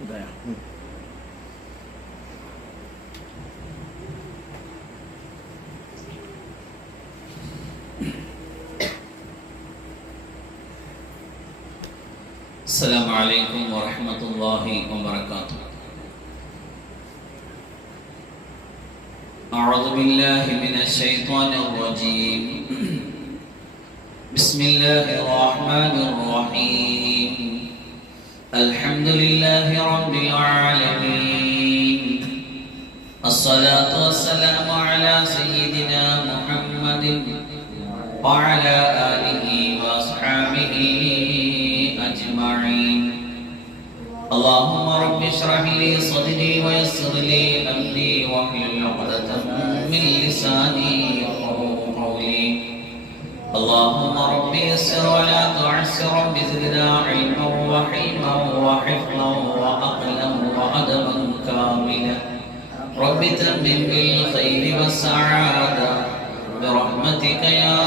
السلام عليكم ورحمة الله وبركاته. أعوذ بالله من الشيطان الرجيم. بسم الله الرحمن الرحيم. الحمد لله رب العالمين. الصلاة والسلام على سيدنا محمد وعلى آله وأصحابه أجمعين. اللهم رب اشرح لي صدري ويسر لي أمري واحلل عقدة من لساني يفقهوا قولي. اللهم رب يسر ولا تعسر بزدنا علما وحلما وحفظا وعقلا وأدبا كاملا. رب تمم بالخير والسعادة برحمتك يا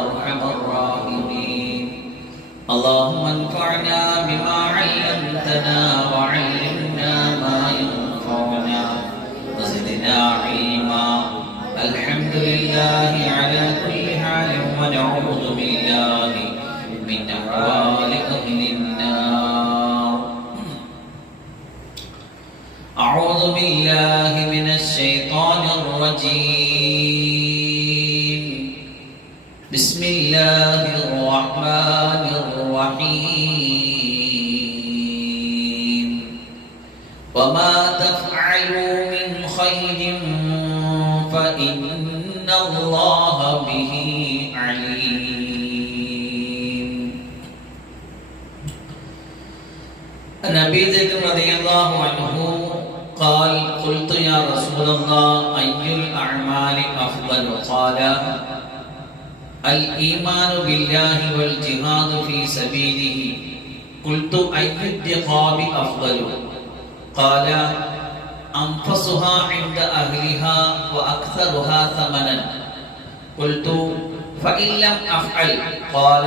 أرحم الراحمين. اللهم انفعنا بما علمتنا وعلمنا ما ينفعنا وزدنا علما. الحمد لله على كل حال ونعوذ بالله من أحوال أهل النار. أعوذ بالله من الشيطان الرجيم. بسم الله الرحمن الرحيم. وما تفعلوا من خير فإن الله به عليم. عن أبي ذر رضي الله عنه قال قلت يا رسول الله أي الأعمال أفضل؟ قال الإيمان بالله والجهاد في سبيله. قلت أي الرقاب أفضل؟ قال أنفسها عند أهلها وأكثرها ثمنا. قلت فإن لم أفعل؟ قال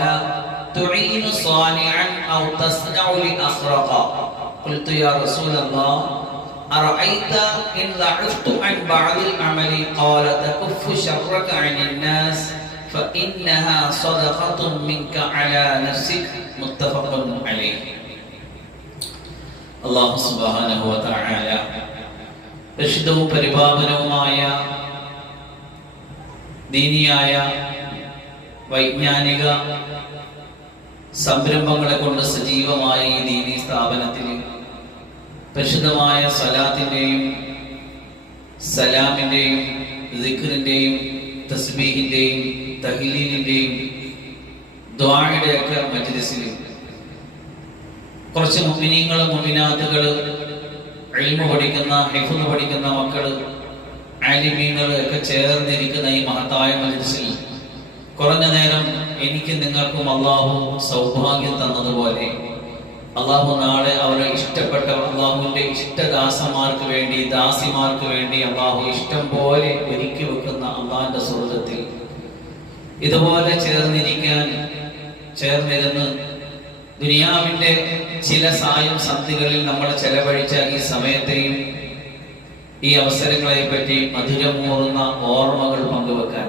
تعين صانعا أو تصنع لأخرق. قلت يا رسول الله أرأيت إن ضعفت عن بعض العمل؟ قال تكف شرك عن الناس فإنها صدقة منك على نفسك. متفق عليه. അല്ലാഹു സുബ്ഹാനഹു വ തആല പരിശുദ്ധവും പരിപാവനവുമായ ദീനിയായ വൈജ്ഞാനിക സംരംഭങ്ങളെ കൊണ്ട് സജീവമായ ഈ ദീനി സ്ഥാപനത്തിൽ പരിശുദ്ധമായ സലാത്തിൻ്റെയും സലാമിൻ്റെയും ദിക്റിൻ്റെയും തസ്ബീഹിൻ്റെയും തഹ്ലീലിൻ്റെയും ദുആയുടെയൊക്കെ മജ്ലിസിൽ കുറച്ച് മുഅ്മിനീങ്ങൾ മുഅ്മിനാത്തുകൾ ഇൽമു പഠിക്കുന്ന ഹിഫ്ള് പഠിക്കുന്ന മക്കൾ ആലിമീങ്ങൾ ഒക്കെ ചേർന്നിരിക്കുന്ന ഈ മഹത്തായ മജ്ലിസിൽ കുറഞ്ഞ നേരം എനിക്ക് നിങ്ങൾക്കും അല്ലാഹു സൗഭാഗ്യം തന്നതുപോലെ അല്ലാഹു നാളെ അവരെ ഇഷ്ടപ്പെട്ട അല്ലാഹുവിന്റെ ഇഷ്ടദാസന്മാർക്ക് വേണ്ടി ദാസിമാർക്ക് വേണ്ടി അല്ലാഹു ഇഷ്ടം പോലെ ഒരുക്കി വെക്കുന്ന അല്ലാഹുവിന്റെ സ്വർഗ്ഗത്തിൽ ഇതുപോലെ ചേർന്നിരുന്ന് ദുനിയാവിന്റെ ചില സായം സന്ധികളിൽ നമ്മൾ ചെലവഴിച്ച ഈ സമയത്തെയും ഈ അവസരങ്ങളെ പറ്റി മധുരമൂറുന്ന ഓർമ്മകൾ പങ്കുവെക്കാൻ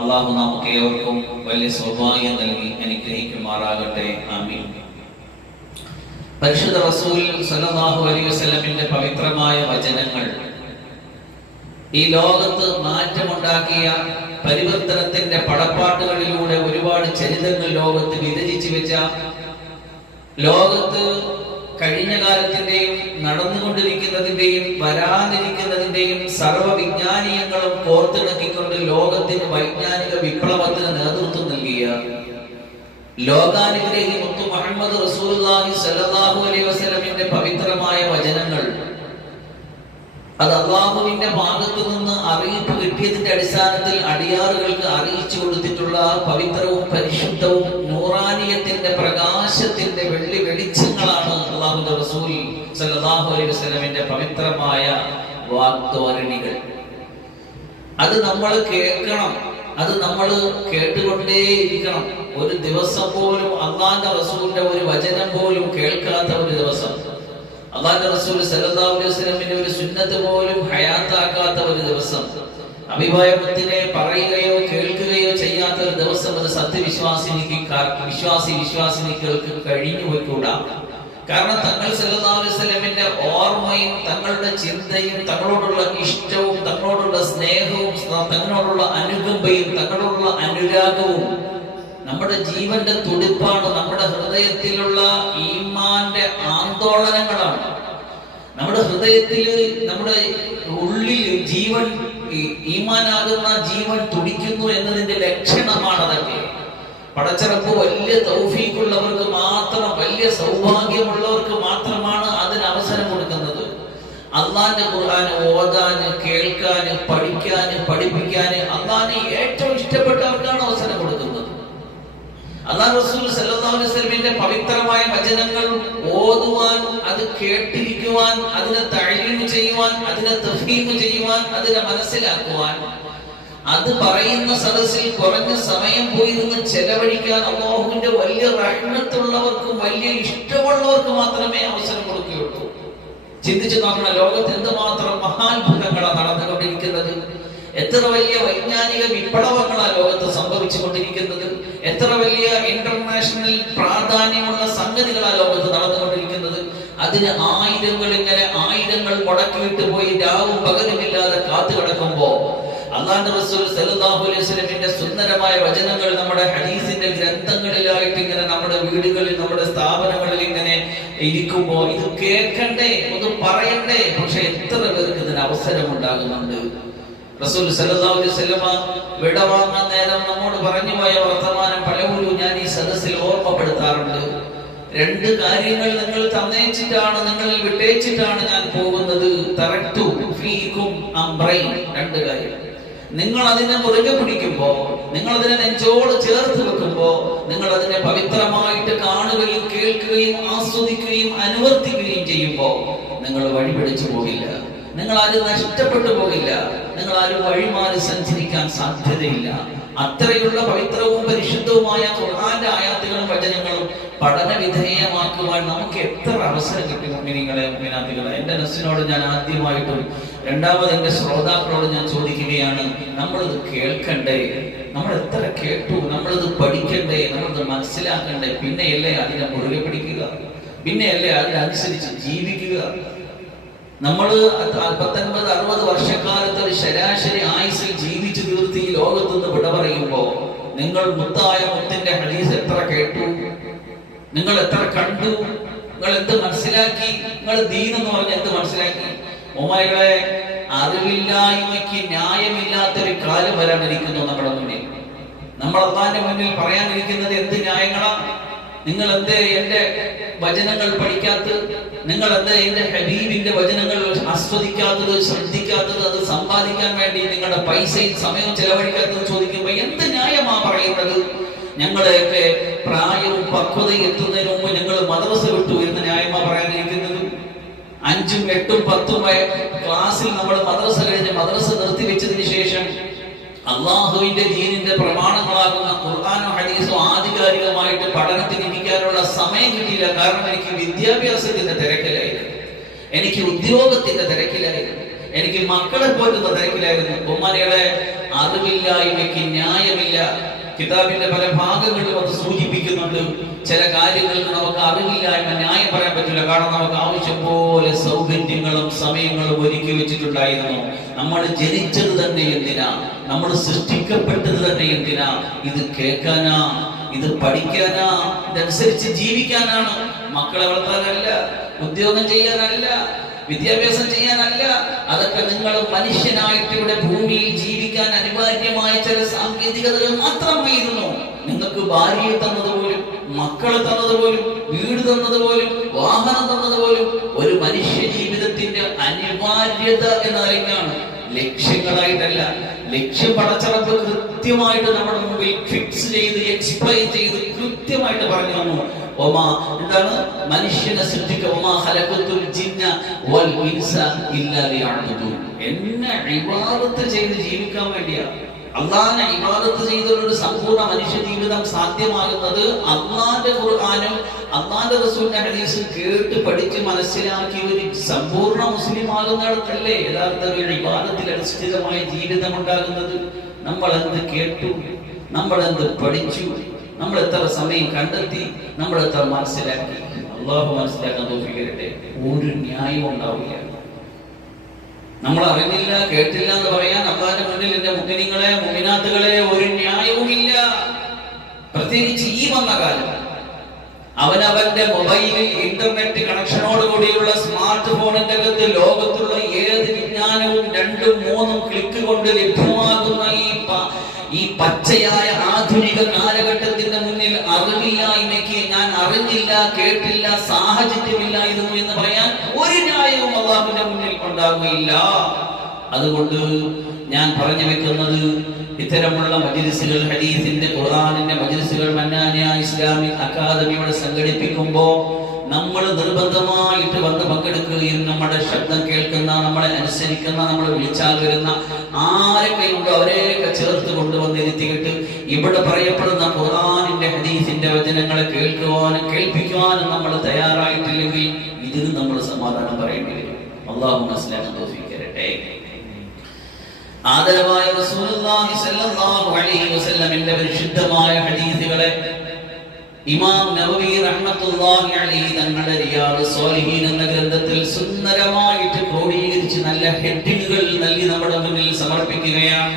അല്ലാഹു നമുക്ക് ഏവർക്കും വലിയ സൗഭാഗ്യം നൽകി അനുഗ്രഹിക്കുമാറാകട്ടെ. ആമീൻ. പരിശുദ്ധ റസൂൽ സല്ലല്ലാഹു അലൈഹി വസല്ലമിന്റെ പവിത്രമായ വചനങ്ങൾ ഈ ലോകത്ത് മാറ്റമുണ്ടാക്കിയ പരിവർത്തനത്തിന്റെ പടപ്പാട്ടുകളിലൂടെ ഒരുപാട് ചരിതങ്ങൾ ലോകത്ത് വിരചിച്ചു വെച്ച, ലോകത്ത് കഴിഞ്ഞ കാലത്തിന്റെയും നടന്നുകൊണ്ടിരിക്കുന്നതിന്റെയും വരാനിരിക്കുന്നതിന്റെയും സർവ്വവിജ്ഞാനീയങ്ങളും കോർത്തിണക്കിക്കൊണ്ട് ലോകത്തിന് വൈജ്ഞാനിക വിപ്ലവത്തിന് നേതൃത്വം നൽകിയ ലോകാനുഗ്രഹി മുത്തു മുഹമ്മദ് റസൂലുള്ളാഹി സ്വല്ലല്ലാഹു അലൈഹി വസല്ലമിന്റെ പവിത്രമായ വചനങ്ങൾ, അത് അല്ലാഹുവിന്റെ ഭാഗത്തു നിന്ന് അറിയിപ്പ് കിട്ടിയതിന്റെ അടിസ്ഥാനത്തിൽ അടിയാറുകൾക്ക് അറിയിച്ചു കൊടുത്തിട്ടുള്ള പവിത്രവും പരിശുദ്ധവും നൂറാനിയത്തിന്റെ പ്രകാശത്തിന്റെ വെള്ളി വെളിച്ചങ്ങളാണ് അല്ലാഹുവിന്റെ റസൂൽ സല്ലല്ലാഹു അലൈഹി വസല്ലമിന്റെ പവിത്രമായ വാഗ്ദോരണികൾ. അത് നമ്മൾ കേൾക്കണം, അത് നമ്മൾ കേട്ടുകൊണ്ടേയിരിക്കണം. ഒരു ദിവസം പോലും അല്ലാഹുവിന്റെ റസൂലിന്റെ ഒരു വചനം പോലും കേൾക്കാത്ത ഒരു ദിവസം, അല്ലാഹുവിന്റെ റസൂൽ സല്ലല്ലാഹു അലൈഹി വസല്ലമിന്റെ ഒരു സുന്നത്ത് പോലും ഹയാത്താക്കാത്ത ഒരു ദിവസം, അഭിപ്രായത്തിനെ പറയുകയോ കേൾക്കുകയോ ചെയ്യാത്ത ഒരു ദിവസം ഒരു വിശ്വാസിനികൾക്ക് കഴിഞ്ഞു പോയിക്കൂടാ. കാരണം തങ്ങൾ സല്ലല്ലാഹു അലൈഹി വസല്ലമിന്റെ ഓർമ്മയും തങ്ങളുടെ ചിന്തയും തങ്ങളോടുള്ള ഇഷ്ടവും തങ്ങളോടുള്ള സ്നേഹവും തങ്ങളോടുള്ള അനുകമ്പയും തങ്ങളോടുള്ള അനുരാഗവും നമ്മുടെ ജീവന്റെ തുടിപ്പാണ്. നമ്മുടെ ഹൃദയത്തിലുള്ള ഈമാന്റെ ആന്തോളനങ്ങളാണ്. നമ്മുടെ ഹൃദയത്തിൽ, നമ്മുടെ ഉള്ളിൽ ജീവൻ, ഈമാനാകുന്ന ജീവൻ തുടിക്കുന്നു എന്നതിന്റെ ലക്ഷണമാണ് അതൊക്കെ. പടച്ചറപ്പ് വലിയ തൗഫീഖുള്ളവർക്ക് മാത്രം, വലിയ സൗഭാഗ്യമുള്ളവർക്ക് മാത്രമാണ് അതിന് അവസരം കൊടുക്കുന്നത്. അള്ളാന്റെ ഖുർആൻ ഓതാന്, കേൾക്കാന്, പഠിക്കാന്, പഠിപ്പിക്കാന് അള്ളാന് ഏറ്റവും ഇഷ്ടപ്പെട്ടവർക്കാണ് അവസരം കൊടുക്കുന്നത്. അല്ലാഹു റസൂൽ സല്ലല്ലാഹു അലൈഹി വസല്ലമിന്റെ പവിത്രമായ വചനങ്ങൾ ഓതുവാൻ, അത് കേട്ടിരിക്കുവാൻ, അതിനെ തഅലീം ചെയ്യുവാൻ, അതിനെ തഫ്ഹീം ചെയ്യുവാൻ, അതിനെ മനസ്സിലാക്കുവാൻ, അത് പറയുന്ന സദസ്സിൽ കുറഞ്ഞ സമയം പോയിരുന്ന് ചെലവഴിക്കാൻ അല്ലാഹുവിന്റെ വലിയ റഹ്മത്തുള്ളവർക്കും വലിയ ഇഷ്ടമുള്ളവർക്കും മാത്രമേ അവസരം കൊടുക്കുകയുള്ളൂ. ചിന്തിച്ചു നോക്കണം, ലോകത്ത് എന്തുമാത്രം മഹാത്ഭുതങ്ങളാണ് നടന്നുകൊണ്ടിരിക്കുന്നത്. എത്ര വലിയ വൈജ്ഞാനിക വിപ്ലവങ്ങളാണ് ലോകത്ത് സംഭവിച്ചു കൊണ്ടിരിക്കുന്നത്. എത്ര വലിയ ഇന്റർനാഷണൽ പ്രാധാന്യമുള്ള സംഗതികളാണ് ലോകത്ത് നടന്നുകൊണ്ടിരിക്കുന്നത്. അതിന് ആയിരങ്ങൾ മുടക്കിയിട്ട് പോയി രാവും പകലുമില്ലാതെ കാത്തു കിടക്കുമ്പോ അല്ലാഹുവിന്റെ റസൂൽ സല്ലല്ലാഹു അലൈഹി വസല്ലമിന്റെ സുന്ദരമായ വചനങ്ങൾ നമ്മുടെ ഹദീസിന്റെ ഗ്രന്ഥങ്ങളിലായിട്ട് ഇങ്ങനെ നമ്മുടെ വീടുകളിൽ, നമ്മുടെ സ്ഥാപനങ്ങളിൽ ഇങ്ങനെ ഇരിക്കുമ്പോ ഇത് കേൾക്കണ്ടേ, ഒന്ന് പറയണ്ടേ? പക്ഷെ എത്ര പേർക്ക് ഇതിന് അവസരം ഉണ്ടാകുന്നുണ്ട്. റസൂൽ സല്ലല്ലാഹു അലൈഹി വസല്ലമ വിടവാങ്ങാൻ നേരം നമ്മോട് പറഞ്ഞു പോയ വർത്തമാനം പലപ്പോഴും ഞാൻ ഈ സദസ്സിൽ ഓർമ്മപ്പെടുത്താറുണ്ട്. രണ്ട് കാര്യങ്ങൾ നിങ്ങൾ തന്നേച്ചിട്ടാണ്, നിങ്ങൾ വിട്ടേച്ചിട്ടാണ് ഞാൻ പോകുന്നത്. തറക്തു ഫീകും അംറൈൻ, രണ്ട് കാര്യം. നിങ്ങൾ അതിനെ മുറുകെ പിടിക്കുമ്പോ, നിങ്ങൾ അതിനെ നെഞ്ചോട് ചേർത്ത് വെക്കുമ്പോ, നിങ്ങൾ അതിനെ പവിത്രമായിട്ട് കാണുകയും കേൾക്കുകയും ആസ്വദിക്കുകയും അനുവർത്തിക്കുകയും ചെയ്യുമ്പോ നിങ്ങൾ വഴിപിടിച്ചു പോകില്ല, നിങ്ങൾ ആരും നഷ്ടപ്പെട്ടു പോകില്ല, നിങ്ങൾ ആരും വഴിമാറി സഞ്ചരിക്കാൻ സാധ്യതയില്ല. അത്രയുള്ള പവിത്രവും പരിശുദ്ധവുമായ ഖുർആന്റെ ആയാത്തുകളും വചനങ്ങളും പഠന വിധേയമാക്കുവാൻ നമുക്ക് എത്ര അവസരം കിട്ടി. മുഅ്മിനീങ്ങളെ, മുഅ്മിനാത്തുകളെ, എന്റെ നഫ്സിനോട് ഞാൻ ആദ്യമായിട്ടും രണ്ടാമത് എന്റെ ശ്രോതാക്കളോട് ഞാൻ ചോദിക്കുകയാണ്, നമ്മളിത് കേൾക്കണ്ടേ? നമ്മൾ എത്ര കേട്ടു? നമ്മളിത് പഠിക്കണ്ടേ? നമ്മളിത് മനസ്സിലാക്കണ്ടേ? പിന്നെയല്ലേ അതിനെ മുറുകെ പിടിക്കുക, പിന്നെയല്ലേ അതിനനുസരിച്ച് ജീവിക്കുക. നമ്മൾ 19-60 വർഷക്കാലത്ത് ഒരു ശരാശരി ആയുസിൽ ജീവിച്ചു തീർത്ത് ഈ ലോകത്തുനിന്ന് വിട പറയുമ്പോ നിങ്ങൾ മുത്തായ മുത്തിന്റെ ഹദീസ് എത്ര കേട്ടു? നിങ്ങൾ എത്ര കണ്ടു? നിങ്ങൾ എന്ത് മനസ്സിലാക്കി? നിങ്ങൾ ദീൻ എന്ന് പറഞ്ഞ എന്ത് മനസ്സിലാക്കി? ഉമ്മകളെ, അറിവില്ലായ്മയ്ക്ക് ന്യായമില്ലാത്തൊരു കാലം വരാനിരിക്കുന്നു നമ്മുടെ മുന്നിൽ. നമ്മൾ അല്ലാഹുവിന്റെ മുന്നിൽ പറയാനിരിക്കുന്നത് എന്ത് ന്യായങ്ങളാ? നിങ്ങൾ എന്തേ എന്റെ വചനങ്ങൾ പഠിക്കാത്തത്? നിങ്ങൾ എന്തേ എന്റെ ഹബീബിന്റെ വചനങ്ങൾ ആസ്വദിക്കാത്തത്, ശ്രദ്ധിക്കാത്തത്? അത് സമ്പാദിക്കാൻ വേണ്ടി നിങ്ങളുടെ പൈസയും സമയവും ചെലവഴിക്കാത്തത് ചോദിക്കുമ്പോ എന്ത് ന്യായമാ പറയുന്നത്? ഞങ്ങളെയൊക്കെ പ്രായവും പക്വതയും എത്തുന്നതിന് മുമ്പ് ഞങ്ങൾ മദ്രസ വിട്ടു എന്ന് ന്യായമാ പറയാനിരിക്കുന്നത്? 5ഉം 8ഉം 10ഉം ക്ലാസ്സിൽ നമ്മൾ മദ്രസ കഴിഞ്ഞ് മദ്രസ നിർത്തിവെച്ചതിന് ശേഷം അള്ളാഹുവിന്റെ ദീനിന്റെ പ്രമാണങ്ങളാകുന്ന ഖുർആനും ഹദീസും ആധികാരികമായിട്ട് പഠനത്തിന് ഇരിക്കാനുള്ള സമയം കിട്ടിയില്ല. കാരണം എനിക്ക് വിദ്യാഭ്യാസത്തിന്റെ തിരക്കിലായിരുന്നു, എനിക്ക് ഉദ്യോഗത്തിന്റെ തിരക്കിലായിരുന്നു, എനിക്ക് മക്കളെ പോറ്റുന്ന തിരക്കിലായിരുന്നു. ബഹുമാനികളെ, അറിവില്ലായ്മയ്ക്ക് ന്യായമില്ല. കിതാബിന്റെ പല ഭാഗങ്ങളിലും അത് സൂചിപ്പിക്കുന്നുണ്ട്. ചില കാര്യങ്ങൾക്ക് നമുക്ക് അറിവില്ലായ്മ ന്യായം പറയാൻ പറ്റില്ല. കാരണം നമുക്ക് ആവശ്യം പോലെ സൗകര്യങ്ങളും സമയങ്ങളും ഒരുക്കി വെച്ചിട്ടുണ്ടായിരുന്നു. നമ്മൾ ജനിച്ചത് തന്നെ എന്തിനാ? നമ്മൾ സൃഷ്ടിക്കപ്പെട്ടത് തന്നെ എന്തിനാ? ഇത് കേൾക്കാനാ, ഇത് പഠിക്കാനാ, ഇതനുസരിച്ച് ജീവിക്കാനാണ്. മക്കളെ വളർത്താനല്ല, ഉദ്യോഗം ചെയ്യാനല്ല, വിദ്യാഭ്യാസം ചെയ്യാനല്ല. അതൊക്കെ നിങ്ങൾ മനുഷ്യനായിട്ട് ഇവിടെ ഭൂമിയിൽ ജീവിക്കാൻ അനിവാര്യമായ ചില സാങ്കേതികതകൾ മാത്രമായിരുന്നു. നിങ്ങൾക്ക് ഭാര്യയെ തന്നതുപോലും, മക്കളെ തന്നതുപോലും, വീട് തന്നതുപോലും, വാഹനം തന്നതുപോലും ഒരു മനുഷ്യ ജീവിതത്തിന്റെ അനിവാര്യത എന്ന നിലയ്ക്കാണ്, ലക്ഷ്യങ്ങളായിട്ടല്ല. ലക്ഷ്യം പടച്ചറപ്പ് കൃത്യമായിട്ട് നമ്മുടെ മുമ്പിൽ ഫിക്സ് ചെയ്ത് എക്സ്പ്ലെയിൻ ചെയ്ത് കൃത്യമായിട്ട് പറഞ്ഞു തന്നു. എന്താണ്? മനുഷ്യനെ സൃഷ്ടിക്കുക, എന്നെ ഇബാദത്ത് ചെയ്ത് ജീവിക്കാൻ വേണ്ടിയാ. അള്ളാഹിനെ ഇബാദത്ത് ചെയ്തുള്ള ഒരു സമ്പൂർണ്ണ മനുഷ്യ ജീവിതം സാധ്യമാകുന്നത് അള്ളാന്റെ ഖുർആനും അള്ളാന്റെ റസൂലിന്റെ ഹദീസും കേട്ട് പഠിച്ച് മനസ്സിലാക്കി ഒരു സമ്പൂർണ്ണ മുസ്ലിം ആകുന്നിടത്തല്ലേ യഥാർത്ഥ ഒരു ഇബാദത്തിൽ അധിഷ്ഠിതമായ ജീവിതം ഉണ്ടാകുന്നത്. നമ്മൾ എന്ത് കേട്ടു, നമ്മൾ എന്ത് പഠിച്ചു, നമ്മൾ എത്ര സമയം കണ്ടെത്തി, നമ്മൾ എത്ര മനസ്സിലാക്കി. അള്ളാഹു മനസ്സിലാക്കാൻ തോന്നിക്കട്ടെ. ഒരു ന്യായം ഉണ്ടാവില്ല. നമ്മൾ അറിഞ്ഞില്ല കേട്ടില്ല എന്ന് പറയാൻ അള്ളാന്റെ മുന്നിൽ എന്റെ മുഅ്മിനീങ്ങളെ മുഅ്മിനാത്തുകളെ ഒരു ന്യായവുമില്ല. പ്രത്യേകിച്ച് ഈ വന്ന കാലം അവനവന്റെ മൊബൈലിൽ ഇന്റർനെറ്റ് കണക്ഷനോട് കൂടിയുള്ള സ്മാർട്ട് ഫോണിന്റെ അകത്ത് ലോകത്തുള്ള ഏത് വിജ്ഞാനവും 2-3 ക്ലിക്ക് കൊണ്ട് ലഭ്യമാകുന്ന ഈ പച്ചയായ ആധുനിക കാലഘട്ടത്തിന്റെ മുന്നിൽ അറിവില്ലായ്മയ്ക്ക് ഞാൻ അറിഞ്ഞില്ല കേട്ടില്ല സാഹചര്യമില്ലായിരുന്നു എന്ന് പറയാൻ ഒരു ന്യായവും അല്ലാഹുവിന്റെ മുന്നിൽ ഉണ്ടാവുകയില്ല. അതുകൊണ്ട് ഞാൻ പറഞ്ഞു വെക്കുന്നത്, ഇത്തരമുള്ള മജ്‌ലിസുകൾ, ഹദീസിന്റെ ഖുർആനിന്റെ മജ്‌ലിസുകൾ മന്നാനിയ ഇസ്ലാമിക് അക്കാദമിയോട് സംഘടിപ്പിക്കുമ്പോൾ നമ്മൾ നിർബന്ധമായിട്ട് വന്ന് പങ്കെടുക്കുകയും നമ്മുടെ ശബ്ദം കേൾക്കുന്ന, നമ്മളെ അനുസരിക്കുന്ന, നമ്മളെ വിളിച്ചാൽ വരുന്ന ആരൊക്കെ ഉണ്ടോ അവരെയൊക്കെ ചേർത്ത് കൊണ്ടുവന്നിരുത്തിയിട്ട് ഇവിടെ പറയപ്പെടുന്ന ഖുർആനിന്റെ ഹദീസിന്റെ വചനങ്ങളെ കേൾപ്പിക്കുവാനും നമ്മൾ തയ്യാറായിട്ടില്ലെങ്കിൽ ഇതിന് നമ്മൾ സമാധാനം പറയേണ്ടി വരും. അല്ലാഹു മനസ്സിലാക്കാൻ തൗഫീഖ് തരട്ടെ. ആദരവായ റസൂലുള്ളാഹി സ്വല്ലല്ലാഹു അലൈഹി വസല്ലമിന്റെ പരിശുദ്ധമായ ഹദീസുകളെ ഇമാം നവവി റഹ്മത്തുള്ളാഹി അലൈഹി തങ്ങളുടെ റിയാദ് സ്വാലിഹീൻ എന്ന ഗ്രന്ഥത്തിൽ സുന്ദരമായിട്ട് ക്രോഡീകരിച്ച് നല്ല ഹെഡിങ്ങുകൾ നൽകി നമ്മുടെ മുന്നിൽ സമർപ്പിക്കുകയാണ്.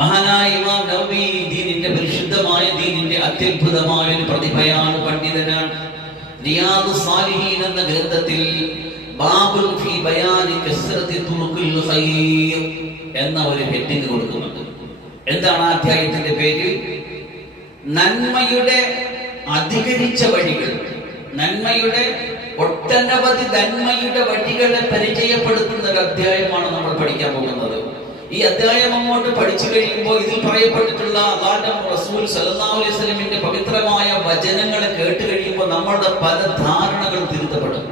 മഹാനായ ഇമാം നവവി ദീനിന്റെ പരിശുദ്ധമായ ദീനിന്റെ അത്യത്ഭുതമായ ഒരു പ്രതിഭയാണ്, പണ്ഡിതനാണ്. റിയാദ് സ്വാലിഹീൻ എന്ന ഗ്രന്ഥത്തിൽ ബാബുൻ ഫീ ബയാനി കസ്റതി തുറുഖിൽ ഖൈർ എന്ന ഒരു ഹെഡിങ് കൊടുക്കുന്നുണ്ട്. എന്താണ് ആ അധ്യായത്തിന്റെ പേര്? നന്മയുടെ അധികരിച്ച വഴികൾ. നന്മയുടെ ഒട്ടനവധി നന്മയുടെ വഴികളെ പരിചയപ്പെടുത്തുന്ന ഒരു അധ്യായമാണ് നമ്മൾ പഠിക്കാൻ പോകുന്നത്. ഈ അധ്യായം അങ്ങോട്ട് പഠിച്ചു കഴിയുമ്പോൾ ഇതിൽ പറയപ്പെട്ടിട്ടുള്ള അല്ലാഹുവിന്റെ റസൂൽ സല്ലല്ലാഹു അലൈഹി വസല്ലമിന്റെ പവിത്രമായ വചനങ്ങളെ കേട്ട് കഴിയുമ്പോൾ നമ്മളുടെ പല ധാരണകൾ തിരുത്തപ്പെടും.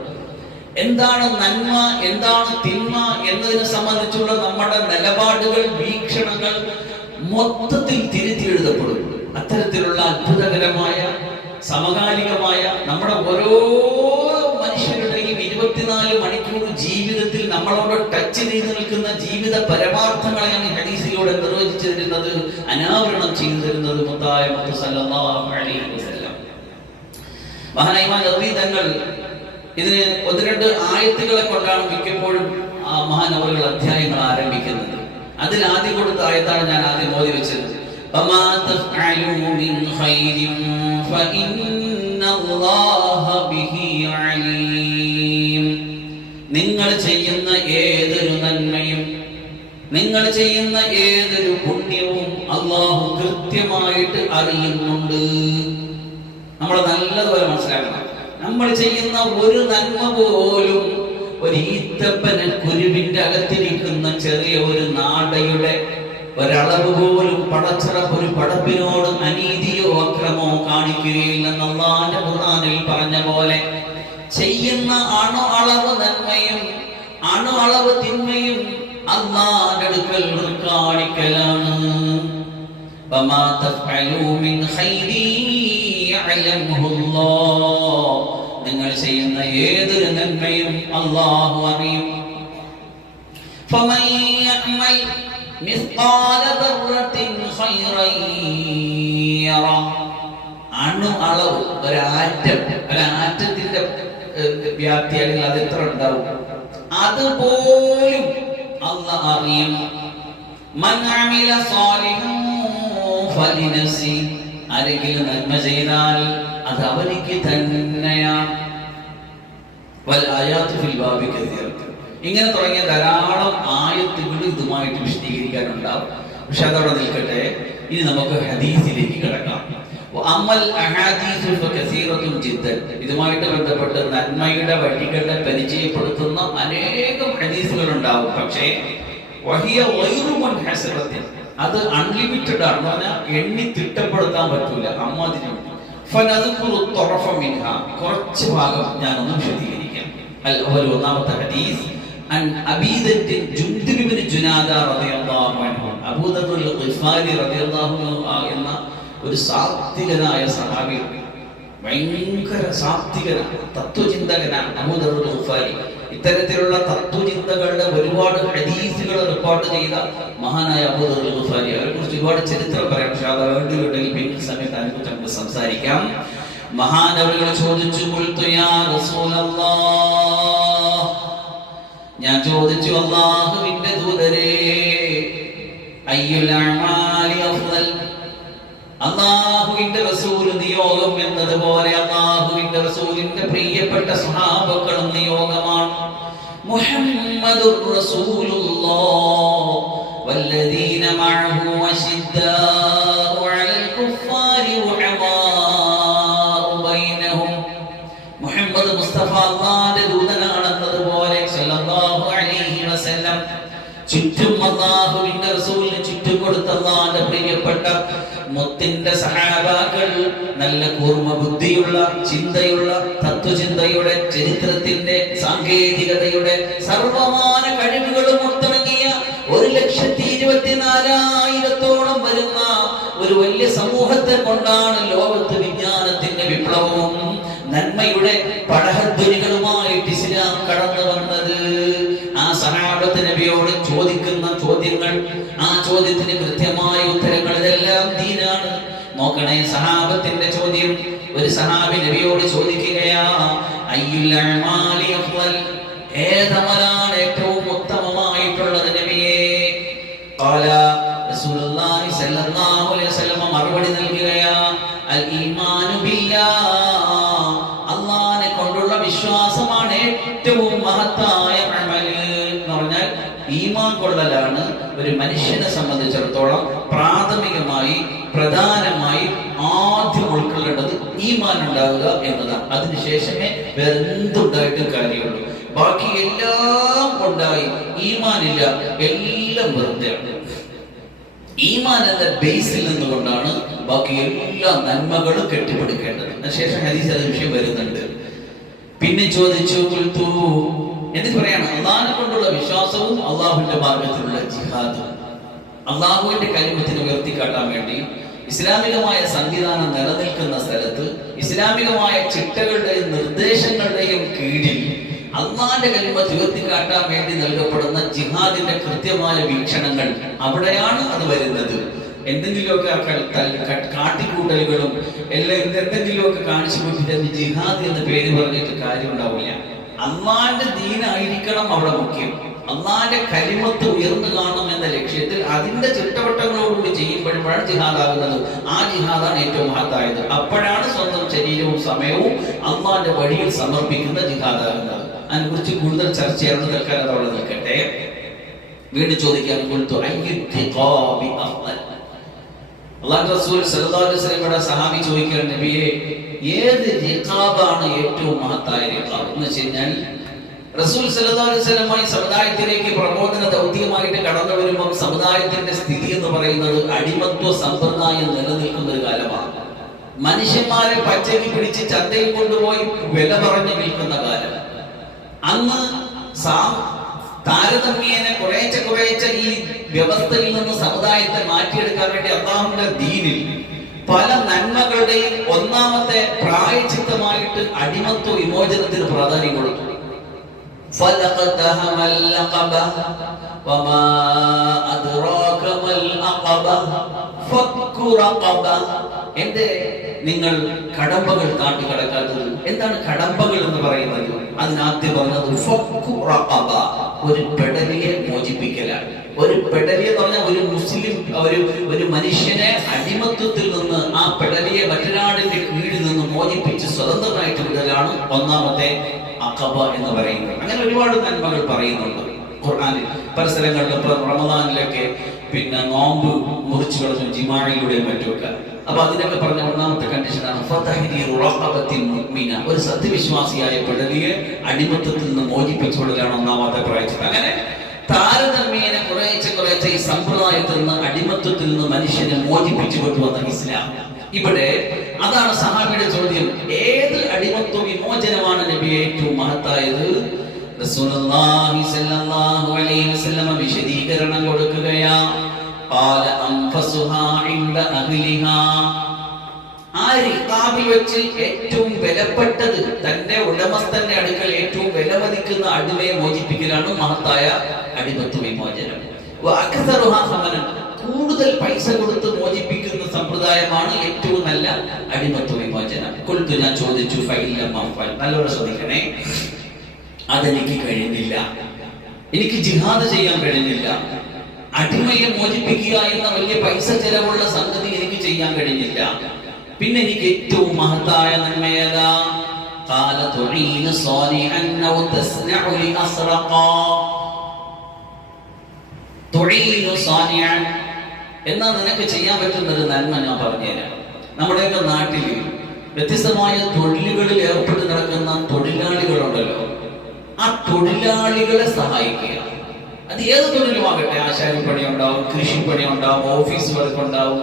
എന്താണ് നന്മ, എന്താണ് തിന്മ എന്നതിനെ സംബന്ധിച്ചുള്ള നമ്മുടെ നിലപാടുകൾ, വീക്ഷണങ്ങൾ മൊത്തത്തിൽ തിരുത്തി എഴുതപ്പെടും. അത്തരത്തിലുള്ള അത്ഭുതകരമായ സമകാലികമായ നമ്മുടെ ഓരോ മനുഷ്യരുടെയും 24 മണിക്കൂർ ജീവിതത്തിൽ നമ്മളോട് ടച്ച് ചെയ്ത് നിൽക്കുന്ന ജീവിത പരമാർത്ഥങ്ങളെയാണ് ഹദീസിലൂടെ നിർവചിച്ചു തരുന്നത്, അനാവരണം ചെയ്തു തരുന്നത് മുത്തായ മുഹമ്മദ് സല്ലല്ലാഹു അലൈഹി വസല്ലം. മഹാനായ ഇമാം നവവി തങ്ങൾ ഇതിന് 1-2 ആയത്തുകളെ കൊണ്ടാണ് മിക്കപ്പോഴും മഹാനവറുകൾ അധ്യായങ്ങൾ ആരംഭിക്കുന്നത്. അതിൽ ആദ്യം കൊടുത്ത ആയത്താണ് ഞാൻ ആദ്യം ഓതി വെച്ചത്. وما تفعلوا من خير فإن الله به عليم. നിങ്ങൾ ചെയ്യുന്ന ഏതൊരു നന്മയും, നിങ്ങൾ ചെയ്യുന്ന ഏതൊരു പുണ്യവും അല്ലാഹു കൃത്യമായിട്ട് അറിയുന്നുണ്ട്. നമ്മൾ നല്ലതുപോലെ മനസ്സിലാക്കണം. നമ്മൾ ചെയ്യുന്ന ഒരു നന്മ പോലും ഒരു ഈത്തപ്പന കുരുവിന്റെ അകത്തിരിക്കുന്ന ചെറിയ ഒരു നാടയുടെ ഒരളവ് പോലും പടച്ചിറപ്പ് ഒരു പടപ്പിനോട് അനീതിയോ അക്രമോ കാണിക്കുകയില്ലെന്ന് അല്ലാഹുവിന്റെ ഖുർആനിൽ പറഞ്ഞ പോലെ ചെയ്യുന്ന അണു അളവ് നന്മയും അണു അളവ് തിന്മയും അല്ലാഹുവിന്റെ അടുക്കൽ കാണിക്കലാണ്. വമാ തഫഅലൂ മിൻ ഖൈരി യഅലമുഹുല്ലാഹ്. നിങ്ങൾ ചെയ്യുന്ന ഏതൊരു നന്മയും അല്ലാഹു അറിയും. ഫമൻ യഅമൽ മിസ്ഖാല ദർറത്തിൻ ഖൈറൻ യറ. അണു അളവ്, ഒരാറ്റത്തിന്റെ വ്യാപ്തി അല്ലെങ്കിൽ അത് എത്ര ഉണ്ടാവും അതുപോലും അല്ലാഹു അറിയും. മൻ അമില സാലിഹൻ ഫലിനഫ്സി. ആരെങ്കിലും നന്മ ചെയ്താൽ അത് അവനിക്ക് തന്നെയാണ്. വൽ ആയാതു ഫിൽ ബാബി കസീറ. ഇങ്ങനെ തുടങ്ങിയ ധാരാളം ആയത്തുകൾ ഇതുമായിട്ട് വിശദീകരിക്കാനുണ്ടാവും. പക്ഷെ അതവിടെ നിൽക്കട്ടെ. ഇനി നമുക്ക് ഹദീസിലേക്ക് കിടക്കാം. അമൽ അഹാദീസു ഫകസീറത്തുൻ ജിദ്ദൻ. ഇതുമായിട്ട് ബന്ധപ്പെട്ട് നന്മയുടെ വഴികളെ പരിചയപ്പെടുത്തുന്ന അനേകം ഹദീസുകൾ ഉണ്ടാവും. പക്ഷേ വഹിയ ഗൈറു മുൻഹസറത്തിൻ, അത് അൺലിമിറ്റഡ് ആണ്. പറഞ്ഞാൽ എണ്ണി തിട്ടപ്പെടുത്താൻ പറ്റൂല. അമ്മാതിരി ഫനദ്കുറു ത്വറഫ മിൻഹ. കുറച്ച് ഭാഗം ഞാനൊന്ന് വിശദീകരിക്കാം. ഒന്നാമത്തെ ഹദീസ് عن أبيدة جندب بن جنادة رضي الله عنه أبو ذر الغفاري رضي الله عنه എന്ന ഒരു സാത്വികനായ സഹാബി, ഭയങ്കര സാത്വികനാണ്, തത്വചിന്തകനാണ് അബൂ ദർ അൽ ഗിഫാരി. ഇത്തരത്തിലുള്ള തത്വചിന്തകളുടെ ഒരുപാട് ഹദീസുകൾ റിപ്പോർട്ട് ചെയ്ത മഹാനായ അബൂ ദർ അൽ ഗിഫാരി. അവരെ കുറിച്ച് ഒരുപാട് ചരിത്രം പറയാം, പക്ഷെ അത് വേണ്ടിയിട്ടുണ്ടെങ്കിൽ പിന്നീട് സമയത്ത് അതിനെക്കുറിച്ച് നമുക്ക് സംസാരിക്കാം. മഹാനവറുകൾ ചോദിച്ചു, ഖുൽതു യാ റസൂലല്ലാഹ്, ഞാൻ ചോദിച്ചു അല്ലാഹുവിന്റെ ദൂതരേ, അയ്യുൽ അഅമാലി അഫ്ളൽ, അല്ലാഹുവിന്റെ റസൂൽ നിയോഗം എന്നതുപോലെ അല്ലാഹുവിന്റെ റസൂലിന്റെ പ്രിയപ്പെട്ട സ്വഹാബക്കളും നിയോഗമാണ്. മുഹമ്മദുർ റസൂലുള്ളാഹ് വല്ലദീന മഅഹു അശിദ്ദാഉ അലൽ കുഫാരി റഹമാഉ ബൈനഹും. മുഹമ്മദ് മുസ്തഫ അല്ലാഹുവിന്റെ ദൂതനാണെന്നതുപോലെ സല്ലല്ലാഹു അലൈഹി വസല്ലം ചുറ്റും അല്ലാഹുവിന്റെ റസൂലിന് ചുറ്റും കൊടുത്ത അല്ലാഹുവിന്റെ പ്രിയപ്പെട്ട മുത്തിന്റെ സഹാബാക്കൾ നല്ല കൂർമ്മ ബുദ്ധിയുള്ള, ചിന്തയുള്ള, തത്വചിന്തയുടെ, ചരിത്രത്തിന്റെ, സാങ്കേതികതയുടെ സർവമാന കഴിവുകളും ഒത്തിണങ്ങിയ 1,24,000 വരുന്ന ഒരു വലിയ സമൂഹത്തെ കൊണ്ടാണ് ലോകത്ത് വിജ്ഞാനത്തിന്റെ വിപ്ലവവും നന്മയുടെ പടഹധ്വനികളുമായിട്ട് ഇസ്ലാം കടന്നു വന്നത്. ആ സഹാബത്ത് നബിയോട് ചോദിക്കുന്ന ചോദ്യങ്ങൾ, ആ ചോദ്യത്തിന് കൃത്യമായ ഉത്തരങ്ങൾ, ഇതെല്ലാം ദീനാണ്. നോക്കണേ, സഹാബത്തിന്റെ ചോദ്യം. ഒരു സഹാബി നബിയോട് ചോദിക്കുകയാ, അയ്യുൽ അഅമാലി അഫ്ളൽ, ഏതമലാണ് ഏറ്റവും ഉത്തമമായിട്ടുള്ളത് നബിയേ? ഖാല റസൂലുള്ളാഹി സ്വല്ലല്ലാഹു അലൈഹി വസല്ലം മറുപടി നൽകുകയാ, അൽ ഈമാനു ബില്ലാഹ്, അല്ലാഹുവിനെ കൊണ്ടുള്ള വിശ്വാസമാണ് ഏറ്റവും മഹത്തായ അമൽ. എന്ന് പറഞ്ഞാൽ ഈമാൻ കൊള്ളലാണ് ഒരു മനുഷ്യനെ സംബന്ധിച്ചിടത്തോളം പ്രാഥമികമായി, പ്രധാനമായി ആദ്യം ഉൾക്കൊള്ളേണ്ടത് ഈമാൻ ഉണ്ടാവുക എന്നതാണ്. അതിനുശേഷമേ വേറെ എന്തുണ്ടായിട്ടും കാര്യമുള്ളൂ. ബാക്കി എല്ലാം ഉണ്ടായി ഈമാനില്ല, എല്ലാം വെറുതെയാണ്. ഈമാൻ എന്ന ബേസിൽ നിന്നുകൊണ്ടാണ് ബാക്കി എല്ലാ നന്മകളും കെട്ടിപ്പടുക്കേണ്ടത്. അതിനുശേഷം ഹദീസ് അത് വിഷയം വരുന്നുണ്ട്. പിന്നെ ചോദിച്ചു, എന്നിട്ട് പറയാണ്, അള്ളാഹിനെ കൊണ്ടുള്ള വിശ്വാസവും അള്ളാഹുവിന്റെ മാർഗത്തിലുള്ള ജിഹാദും. അള്ളാഹുവിന്റെ കലിമത്തിനെ ഉയർത്തിക്കാട്ടാൻ വേണ്ടി ഇസ്ലാമികമായ സംവിധാനം നിലനിൽക്കുന്ന സ്ഥലത്ത് ഇസ്ലാമികമായ ചിട്ടകളുടെയും നിർദ്ദേശങ്ങളുടെയും കീഴിൽ അള്ളാഹിന്റെ കലിമത്ത് ഉയർത്തിക്കാട്ടാൻ വേണ്ടി നൽകപ്പെടുന്ന ജിഹാദിന്റെ കൃത്യമായ വീക്ഷണങ്ങൾ, അവിടെയാണ് അത് വരുന്നത്. എന്തെങ്കിലുമൊക്കെ കാട്ടിക്കൂട്ടലുകളും എല്ലാം എന്തെങ്കിലുമൊക്കെ കാണിച്ചു കൂട്ടിട്ട് ജിഹാദ് എന്ന പേര് പറഞ്ഞിട്ട് കാര്യം ഉണ്ടാവില്ല. അള്ളാന്റെ ദീനായിരിക്കണം അവിടെ മുഖ്യം. അള്ളാന്റെ കലിമത്ത് ഉയർന്നു കാണണം എന്ന ലക്ഷ്യത്തിൽ അതിന്റെ ചിട്ടവട്ടങ്ങളോടുകൂടി ചെയ്യുമ്പോഴാണ് ജിഹാദാകുന്നത്. ആ ജിഹാദാണ് ഏറ്റവും മഹത്തായത്. അപ്പോഴാണ് സ്വന്തം ശരീരവും സമയവും അള്ളാന്റെ വഴിയിൽ സമർപ്പിക്കുന്ന ജിഹാദാകുന്നത്. അതിനെക്കുറിച്ച് കൂടുതൽ ചർച്ച ചെയ്യണം, തൽക്കാലം അതവിടെ നിൽക്കട്ടെ. വീണ്ടും ചോദിക്കാൻ, അല്ലാഹു റസൂൽ സല്ലല്ലാഹു അലൈഹി വസല്ലമയുടെ സഹാബി ചോദിക്കാൻ, നബിയെ, ഏത് റിഖാബാണ് ഏറ്റവും മഹത്തായ റിഖാബ്? എന്ന് വെച്ചാൽ റസൂൽ സല്ലല്ലാഹു അലൈഹി വസല്ലം ഈ സമുദായത്തിലേക്ക് പ്രബോധന ദൗത്യമായിട്ട് കടന്നു വരുമ്പോൾ സമുദായത്തിന്റെ സ്ഥിതി എന്ന് പറയുന്നത് അടിമത്വ സമ്പ്രദായം നിലനിൽക്കുന്ന ഒരു കാലമാണ്. മനുഷ്യന്മാരെ പച്ചയ്ക്ക് പിടിച്ച് ചന്തയിൽ കൊണ്ടുപോയി വില പറഞ്ഞു വിൽക്കുന്ന കാലം. അന്ന് താരതമ്യേന കുറേശ്ശെ ഈ വ്യവസ്ഥയിൽ നിന്ന് സമുദായത്തെ മാറ്റിയെടുക്കാൻ വേണ്ടി അല്ലാഹുവിന്റെ ദീനിൽ പല നന്മകളുടെയും ഒന്നാമത്തെ പ്രായച്ചിത്തമായിട്ട് അടിമത്വ വിമോചനത്തിന് പ്രാധാന്യം കൊടുത്തു. എന്റെ നിങ്ങൾ കടമ്പകൾ താണ്ടി കടക്കാത്തത്. എന്താണ് കടമ്പകൾ എന്ന് പറയുന്നത്? അതിനാദ്യം പറഞ്ഞത് ഒരു പെടലിയെ മോചിപ്പിക്കലാണ്. ഒരു പെടലിയെ എന്ന് പറഞ്ഞാൽ ഒരു മുസ്ലിം ഒരു മനുഷ്യനെ അടിമത്വത്തിൽ നിന്ന് ആ പെടലിയെ മറ്റൊരാളിന്റെ കീഴിൽ നിന്ന് മോചിപ്പിച്ച് സ്വതന്ത്രമായിട്ട് വിടലാണ് ഒന്നാമത്തെ അഖബ എന്ന് പറയുന്നത്. അങ്ങനെ ഒരുപാട് നന്മകൾ പറയുന്നുണ്ട് ഖുർആനിൽ. പല സ്ഥലങ്ങളിലും റമദാനിലൊക്കെ പിന്നെ നോമ്പ് മുറിച്ചു കളഞ്ഞു ജിമായിലൂടെയും മറ്റുമൊക്കെ. അപ്പൊ അതിനൊക്കെ പറഞ്ഞ ഒന്നാമത്തെ കണ്ടീഷനാണ് ഒരു സത്യവിശ്വാസിയായ പെടലിയെ അടിമത്തത്തിൽ നിന്ന് മോചിപ്പിച്ചുകൊടുക്കുകയാണ് ഒന്നാമത്തെ പ്രായച്ചിട്ട്. അങ്ങനെ താരതമ്യേന കുറേശ്ശെ ഈ സമ്പ്രദായത്തിൽ നിന്ന് അടിമത്വത്തിൽ നിന്ന് മനുഷ്യനെ മോചിപ്പിച്ചു കൊണ്ടുവന്ന ഇസ്ലാം. ഇവിടെ അതാണ് സഹാബിയുടെ ചോദ്യം, ഏത് അടിമത്വ വിമോചനമാണ് നബി ഏറ്റവും മഹത്തായത്? റസൂലുള്ളാഹി സ്വല്ലല്ലാഹു അലൈഹി വസല്ലം വിശദീകരണം കൊടുക്കുകയാ. ഖാല അൻഫസുഹാ ഇൻദ അഹ്ലിഹാ, ആ റിഖാബിൽ വെച്ച് ഏറ്റവും വിലപ്പെട്ടത് തന്റെ ഉടമസ്ഥന്റെ അടുക്കൽ ഏറ്റവും വിലമതിക്കുന്ന അടിമയെ മോചിപ്പിക്കലാണ് മഹത്തായ അടിമത്വ വിമോചനം. വഅക്സറുഹാ സമനൻ, കൂടുതൽ പൈസ കൊടുത്ത് മോചിപ്പിക്കുന്ന സമ്പ്രദായമാണ് ഏറ്റവും നല്ല അടിമത്വ വിമോചനം. ഖുൽതു, ഞാൻ ചോദിച്ചു, ഫഇല്ലം അഫ്അൽ, നല്ലോണം ശ്രദ്ധിക്കണേ, അതെനിക്ക് കഴിഞ്ഞില്ല, എനിക്ക് ജിഹാദ് ചെയ്യാൻ കഴിഞ്ഞില്ല, അടിമയെ മോചിപ്പിക്കുക എന്ന വലിയ പൈസ ചെലവുള്ള സംഗതി എനിക്ക് ചെയ്യാൻ കഴിഞ്ഞില്ല, പിന്നെ എനിക്ക് ഏറ്റവും മഹത്തായ നന്മയേതാ? ഖാല തുഈന സാലിഹൻ ഔ തസ്നഉ ലി അസ്റഖാ. തുഈന സാലിഹൻ എന്നാ നിനക്ക് ചെയ്യാൻ പറ്റുന്ന ഒരു നന്മ ഞാൻ പറഞ്ഞുതരാം. നമ്മുടെയൊക്കെ നാട്ടിൽ വ്യത്യസ്തമായ തൊഴിലുകളിൽ ഏർപ്പെട്ട് നടക്കുന്ന തൊഴിലാളികളുണ്ടല്ലോ, ആ തൊഴിലാളികളെ സഹായിക്കുക. അത് ഏത് തൊഴിലുമാകട്ടെ, ആശാരിപ്പണി ഉണ്ടാവും, കൃഷിപ്പണി ഉണ്ടാവും, ഓഫീസ് വർക്ക് ഉണ്ടാവും,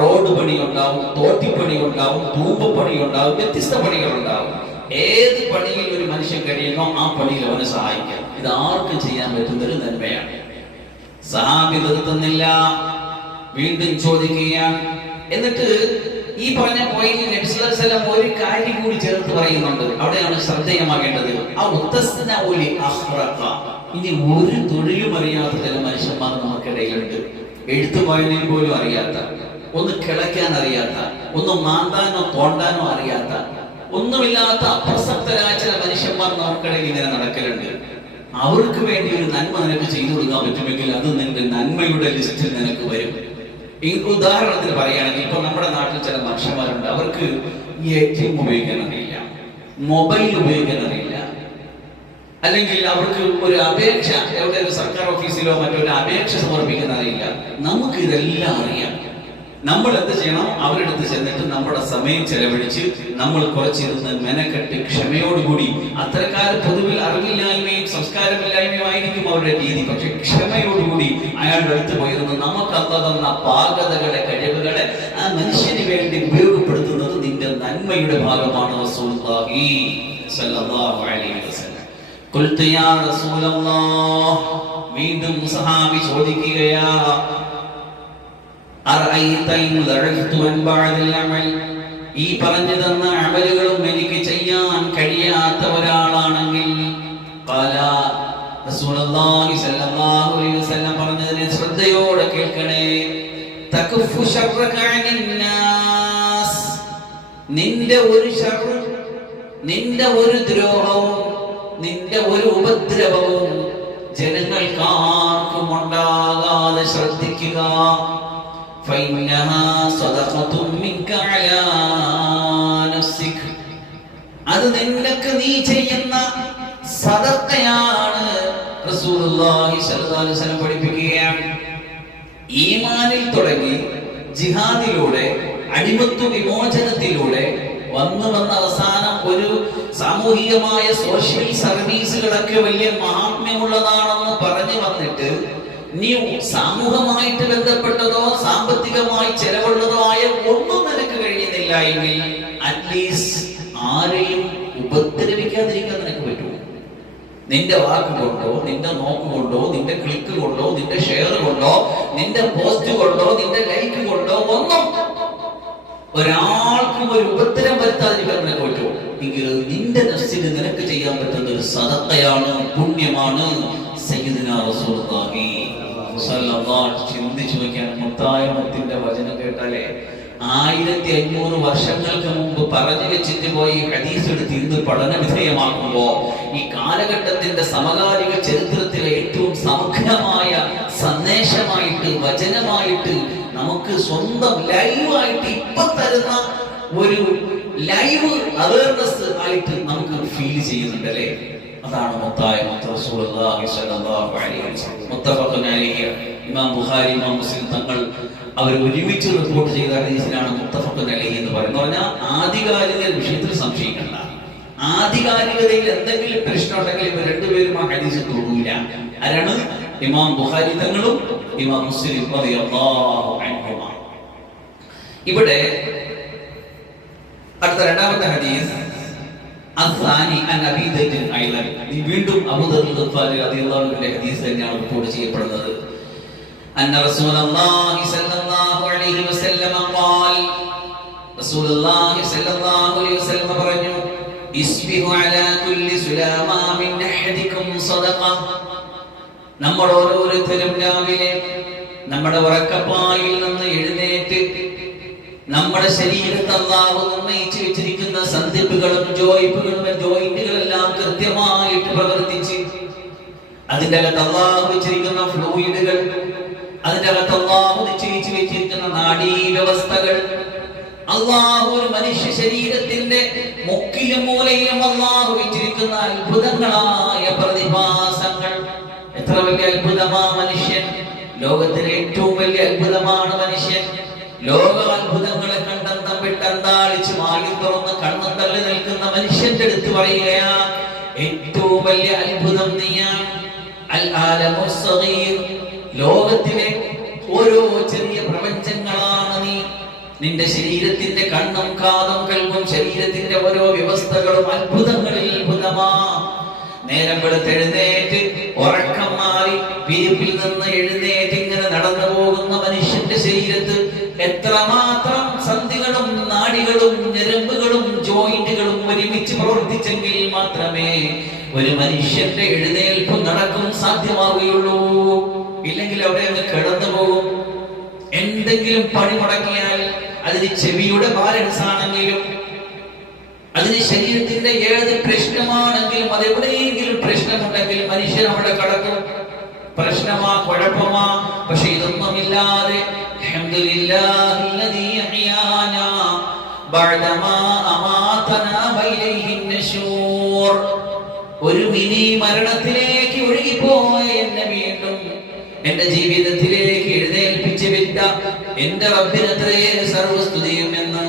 റോഡ് പണി ഉണ്ടാവും, തോട്ടിപ്പണി ഉണ്ടാവും, തൂമ്പപ്പണി ഉണ്ടാവും, വ്യത്യസ്ത പണികൾ ഉണ്ടാവും. ഏത് പണിയിൽ ഒരു മനുഷ്യൻ കഴിയുന്നോ ആ പണിയിൽ അവനെ സഹായിക്കാം. ഇത് ആർക്കും ചെയ്യാൻ പറ്റുന്നൊരു നന്മയാണ്. സഹാബി നിർത്തുന്നില്ല, വീണ്ടും ചോദിക്കുകയാണ്. എന്നിട്ട് ഈ പറഞ്ഞ പോയിന്റ് നബി സല്ലല്ലാഹു അലൈഹി വസല്ലം ഒരു കാര്യം കൂടി ചേർത്ത് പറയുന്നുണ്ട്. അവിടെയാണ് ശ്രദ്ധേയമാകേണ്ടത്. ആ ഉത്തസ്നഉ ലി അഖ്റഖ. ഇനി ഒരു തൊഴിലും അറിയാത്ത ചില മനുഷ്യന്മാർ നമുക്കിടയിലുണ്ട്. എഴുത്തു വായനയും പോലും അറിയാത്ത, ഒന്ന് കിളയ്ക്കാൻ അറിയാത്ത, ഒന്ന് മാന്താനോ തോണ്ടാനോ അറിയാത്ത, ഒന്നുമില്ലാത്ത അപ്രസക്തരായ ചില മനുഷ്യന്മാർ നമുക്കിടയിൽ ഇങ്ങനെ നടക്കലുണ്ട്. അവർക്ക് വേണ്ടി ഒരു നന്മ നിനക്ക് ചെയ്തു കൊടുക്കാൻ പറ്റുമെങ്കിൽ അത് നിന്റെ നന്മയുടെ ലിസ്റ്റിൽ നിനക്ക് വരും. ഉദാഹരണത്തിന് പറയുകയാണെങ്കിൽ, ഇപ്പൊ നമ്മുടെ നാട്ടിൽ ചില മനുഷ്യന്മാരുണ്ട്, അവർക്ക് ഈ ATM ഉപയോഗിക്കാൻ അറിയില്ല, മൊബൈൽ ഉപയോഗിക്കാൻ അറിയില്ല, അല്ലെങ്കിൽ അവർക്ക് ഒരു അപേക്ഷ എവിടെ ഒരു സർക്കാർ ഓഫീസിലോ മറ്റൊരു അപേക്ഷ സമർപ്പിക്കാൻ അറിയില്ല. നമുക്ക് ഇതെല്ലാം അറിയാം. നമ്മൾ എന്ത് ചെയ്യണം? അവരെടുത്ത് ചെന്നിട്ട് നമ്മുടെ സമയം ചെലവഴിച്ച് നമ്മൾ കുറച്ചിരുന്ന് മെനക്കെട്ട് ക്ഷമയോടുകൂടി, അത്തരക്കാർ പൊതുവിൽ അറിവില്ലായ്മയും സംസ്കാരമില്ലായ്മയും ആയിരിക്കും അവരുടെ രീതി, പക്ഷെ ക്ഷമയോടുകൂടി അയാളുടെ അടുത്ത് പോയിരുന്നു നമുക്ക് അല്ല തന്ന പാകതകളെ, കഴിവുകളെ ആ മനുഷ്യന് വേണ്ടി ഉപയോഗപ്പെടുത്തുന്നത് നിന്റെ നന്മയുടെ ഭാഗമാണ്. റസൂലുള്ളാഹി സ്വല്ലല്ലാഹു അലൈഹി വസല്ലം. ഖുൽതു യാ റസൂലല്ലാഹ്, വീണ്ടും സഹാബി ചോദിക്കുകയാ, ഈ പറഞ്ഞു തന്ന അമലുകളും എനിക്ക് ചെയ്യാൻ കഴിയാത്ത ഒരാളാണെങ്കിൽ, റസൂലുള്ളാഹി സ്വല്ലല്ലാഹു അലൈഹി വസല്ലം പറഞ്ഞതിനെ ശ്രദ്ധയോടെ കേൾക്കണേ. തകഫു ശർറക അനിന്നാസ്, നിന്റെ ഒരു ശർറ്, നിന്റെ ഒരു ദ്രോഹവും, നിന്റെ ഒരു ഉപദ്രവവും ജനങ്ങൾക്കാർക്കും ഉണ്ടാകാതെ ശ്രദ്ധിക്കുക. അത് നിനക്ക് നീ ചെയ്യുന്ന സദഖയാണ്. റസൂലുള്ളാഹി സ്വല്ലല്ലാഹു അലൈഹി വസല്ലം പഠിപ്പിക്കുകയാണ്. ഈമാനിൽ തുടങ്ങി ജിഹാദിലൂടെ, അടിമത്വ വിമോചനത്തിലൂടെ വന്ന് അവസാനം ഒരു സാമൂഹികമായ സോഷ്യൽ സർവീസുകളൊക്കെ വലിയ മഹാത്മ്യമുള്ളതാണെന്ന് പറഞ്ഞു വന്നിട്ട് നീ സമൂഹമായിട്ട് ബന്ധപ്പെട്ടതോ സാമ്പത്തികമായി ചെലവുള്ളതോ ആയ ഒന്നും നിനക്ക് കഴിയുന്നില്ല എങ്കിൽ അറ്റ്ലീസ്റ്റ് ആരെയും ഉപദ്രവിക്കാതിരിക്കാൻ നിനക്ക് പറ്റുമോ? നിന്റെ വാക്ക് കൊണ്ടോ, നിന്റെ നോക്ക് കൊണ്ടോ, നിന്റെ ക്ലിക്ക് കൊണ്ടോ, നിന്റെ ഷെയർ കൊണ്ടോ, നിന്റെ പോസ്റ്റ് കൊണ്ടോ, നിന്റെ ലൈക്ക് കൊണ്ടോ ഒന്നും ഒരാൾക്കും ഒരു ഉപദ്രവം വരുത്താതിരിക്കാൻ നിനക്ക് പറ്റുമോ? എങ്കിൽ നിന്റെ നഫ്സിന് നിനക്ക് ചെയ്യാൻ പറ്റുന്ന ഒരു സദഖയാണ്, പുണ്യമാണ്. സയ്യിദുനാ റസൂലുള്ളാഹി സ്വല്ലല്ലാഹു അലൈഹി വസല്ലം ചിന്തിച്ചു നോക്കിയാണ്. മുത്തായ മുത്തിന്റെ വചനം കേട്ടാലേ 1500 വർഷങ്ങൾക്ക് മുമ്പ് പറഞ്ഞു വെച്ചിട്ട് പോയി ഹദീസ് എടുത്ത് ഇന്ന് പഠന വിധേയമാക്കുമ്പോ ഈ കാലഘട്ടത്തിന്റെ സമകാലിക ചരിത്രത്തിലെ ഏറ്റവും സമഗ്രമായ സന്ദേശമായിട്ട്, വചനമായിട്ട്, നമുക്ക് സ്വന്തം ലൈവായിട്ട് ഇപ്പൊ തരുന്ന ഒരു ലൈവ് അവയർനെസ് ആയിട്ട് നമുക്ക് ഫീൽ ചെയ്യുന്നുണ്ടല്ലേ? അതാണ് മുത്തായ റസൂലുള്ളാഹി സ്വല്ലല്ലാഹു അലൈഹി വസല്ലം. മുത്തഫഖുൻ അലൈഹി. ഇമാം ബുഖാരി, ഇമാം മുസ്ലിം തങ്ങൾ അവർ ഒരുമിച്ച് റിപ്പോർട്ട് ചെയ്ത ഹദീസിനാണ് മുത്തഫഖുൻ അലൈഹി എന്ന് പറയുന്നത്. പറഞ്ഞാൽ ആധികാരിക വിഷയത്തിൽ സംശയിക്കണ്ട. ആധികാരികതയിൽ എന്തെങ്കിലും പ്രശ്നം ഉണ്ടെങ്കിൽ ഇവർ രണ്ടുപേരും ആ ഹദീസ് തൊടൂല. ആരാണ്? ഇമാം ബുഖാരി തങ്ങളും ഇമാം മുസ്ലിം റളിയല്ലാഹു അൻഹുമാ. ഇവിടെ അടുത്ത രണ്ടാമത്തെ ഹദീസ് അസ്സാനി അൻ അബീ ദർ ഐലൻ. വീണ്ടും അബൂ ദർ ഗിഫാരി റളിയല്ലാഹു അൻഹുവിന്റെ ഹദീസ് തന്നെയാണ് റിപ്പോർട്ട് ചെയ്യപ്പെടുന്നത്. അന്ന റസൂലുള്ളാഹി സ്വല്ലല്ലാഹു അലൈഹി വസല്ലം ഖാൽ, റസൂലുള്ളാഹി സ്വല്ലല്ലാഹു അലൈഹി വസല്ലം പറഞ്ഞു, ഇസ്ബിഹു അലാ കുല്ലി സുലാമാ മിൻ അഹദികും സദഖ. നമ്മൾ ഓരോരുത്തരും രാവിലെ നമ്മുടെ ഉറക്കപ്പായിൽ നിന്ന് എഴുന്നേറ്റ് നമ്മുടെ ശരീരത്തെ അല്ലാഹു നിർണയിച്ചു വെച്ചിരിക്കുന്ന സന്ധിപ്പുകളും ജോയിന്റുകളെല്ലാം കൃത്യമായിട്ട് പ്രവർത്തിച്ച് അതിന്റെ അകത്ത് അല്ലാഹു വെച്ചിരിക്കുന്ന ഫ്ലൂയിഡുകൾ, അതിന്റെ അകത്ത് അല്ലാഹു നിശ്ചയിച്ചു വെച്ചിരിക്കുന്ന നാഡീവ്യവസ്ഥകൾ, അല്ലാഹു ഒരു മനുഷ്യ ശരീരത്തിന്റെ മുക്കിലും മൂലയിലും അല്ലാഹു വെച്ചിരിക്കുന്ന അത്ഭുതങ്ങളായ പ്രതിഭാസങ്ങൾ. എത്ര വലിയ അത്ഭുതമാ മനുഷ്യൻ! ലോകത്തിലെ ഏറ്റവും വലിയ അത്ഭുതമാണ് മനുഷ്യൻ. ലോക അത്ഭുതങ്ങളെ കണ്ടെന്തം വിട്ടന്താളിച്ച് വായിൽ തുറന്ന് കണ്ണും തള്ളി നിൽക്കുന്ന മനുഷ്യന്റെ അടുത്ത് പറയുകയാ, ഏറ്റവും വലിയ അത്ഭുതം നീയാണ്. അൽ ആലമുസ് സഗീർ, ലോകത്തിലെ ഓരോ ചെറിയ പ്രപഞ്ചങ്ങളാണ് നീ. നിന്റെ ശരീരത്തിന്റെ കണ്ണും കാതും കൽവും ശരീരത്തിന്റെ ഓരോ വ്യവസ്ഥകളും അത്ഭുതങ്ങളിൽ അത്ഭുതമാ. നേരം വെളുത്തെഴുന്നേറ്റ് ഉറക്കം മാറി വിരിപ്പിൽ നിന്ന് എഴുന്നേറ്റ് ഇങ്ങനെ നടന്നു പോകുന്ന മനുഷ്യന്റെ ശരീരത്ത് എത്രമാത്രം സന്ധികളും നാഡികളും ഞരമ്പുകളും ജോയിന്റുകളും ഒരുമിച്ച് പ്രവർത്തിച്ചെങ്കിൽ മാത്രമേ ഒരു മനുഷ്യന്റെ എഴുന്നേൽപ്പ് നടക്കും സാധ്യമാവുകയുള്ളൂ. ഇല്ലെങ്കിൽ അവിടെ അങ്ങ് കിടന്നു പോകും. എന്തെങ്കിലും പണി മുടങ്ങിയാൽ അതിന് ചെവിയുടെ ബാലൻസ് ആണെങ്കിലും, അതിന് ശരീരത്തിന്റെ ഏത് പ്രശ്നമാണെങ്കിലും, അതെവിടെയെങ്കിലും പ്രശ്നമുണ്ടെങ്കിൽ മനുഷ്യൻ അവിടെ കടക്കും. പ്രശ്നമാ, കുഴപ്പമാ. പക്ഷെ ഇതൊന്നുമില്ലാതെ അൽഹംദുലില്ലാഹില്ലദീ അഹ്യാനാ ബഅദമാ അമാതനാ വഇലൈഹിൻ നശൂർ, ഒരു മിനി മരണത്തിലേക്ക് ഒഴുകിപ്പോയ എന്നെ വീണ്ടും എന്റെ ജീവിതത്തിലേക്ക് എഴുന്നേൽപ്പിച്ച് വിട്ട എന്റെ റബ്ബിനത്രേ സർവസ്തുതിയും എന്ന്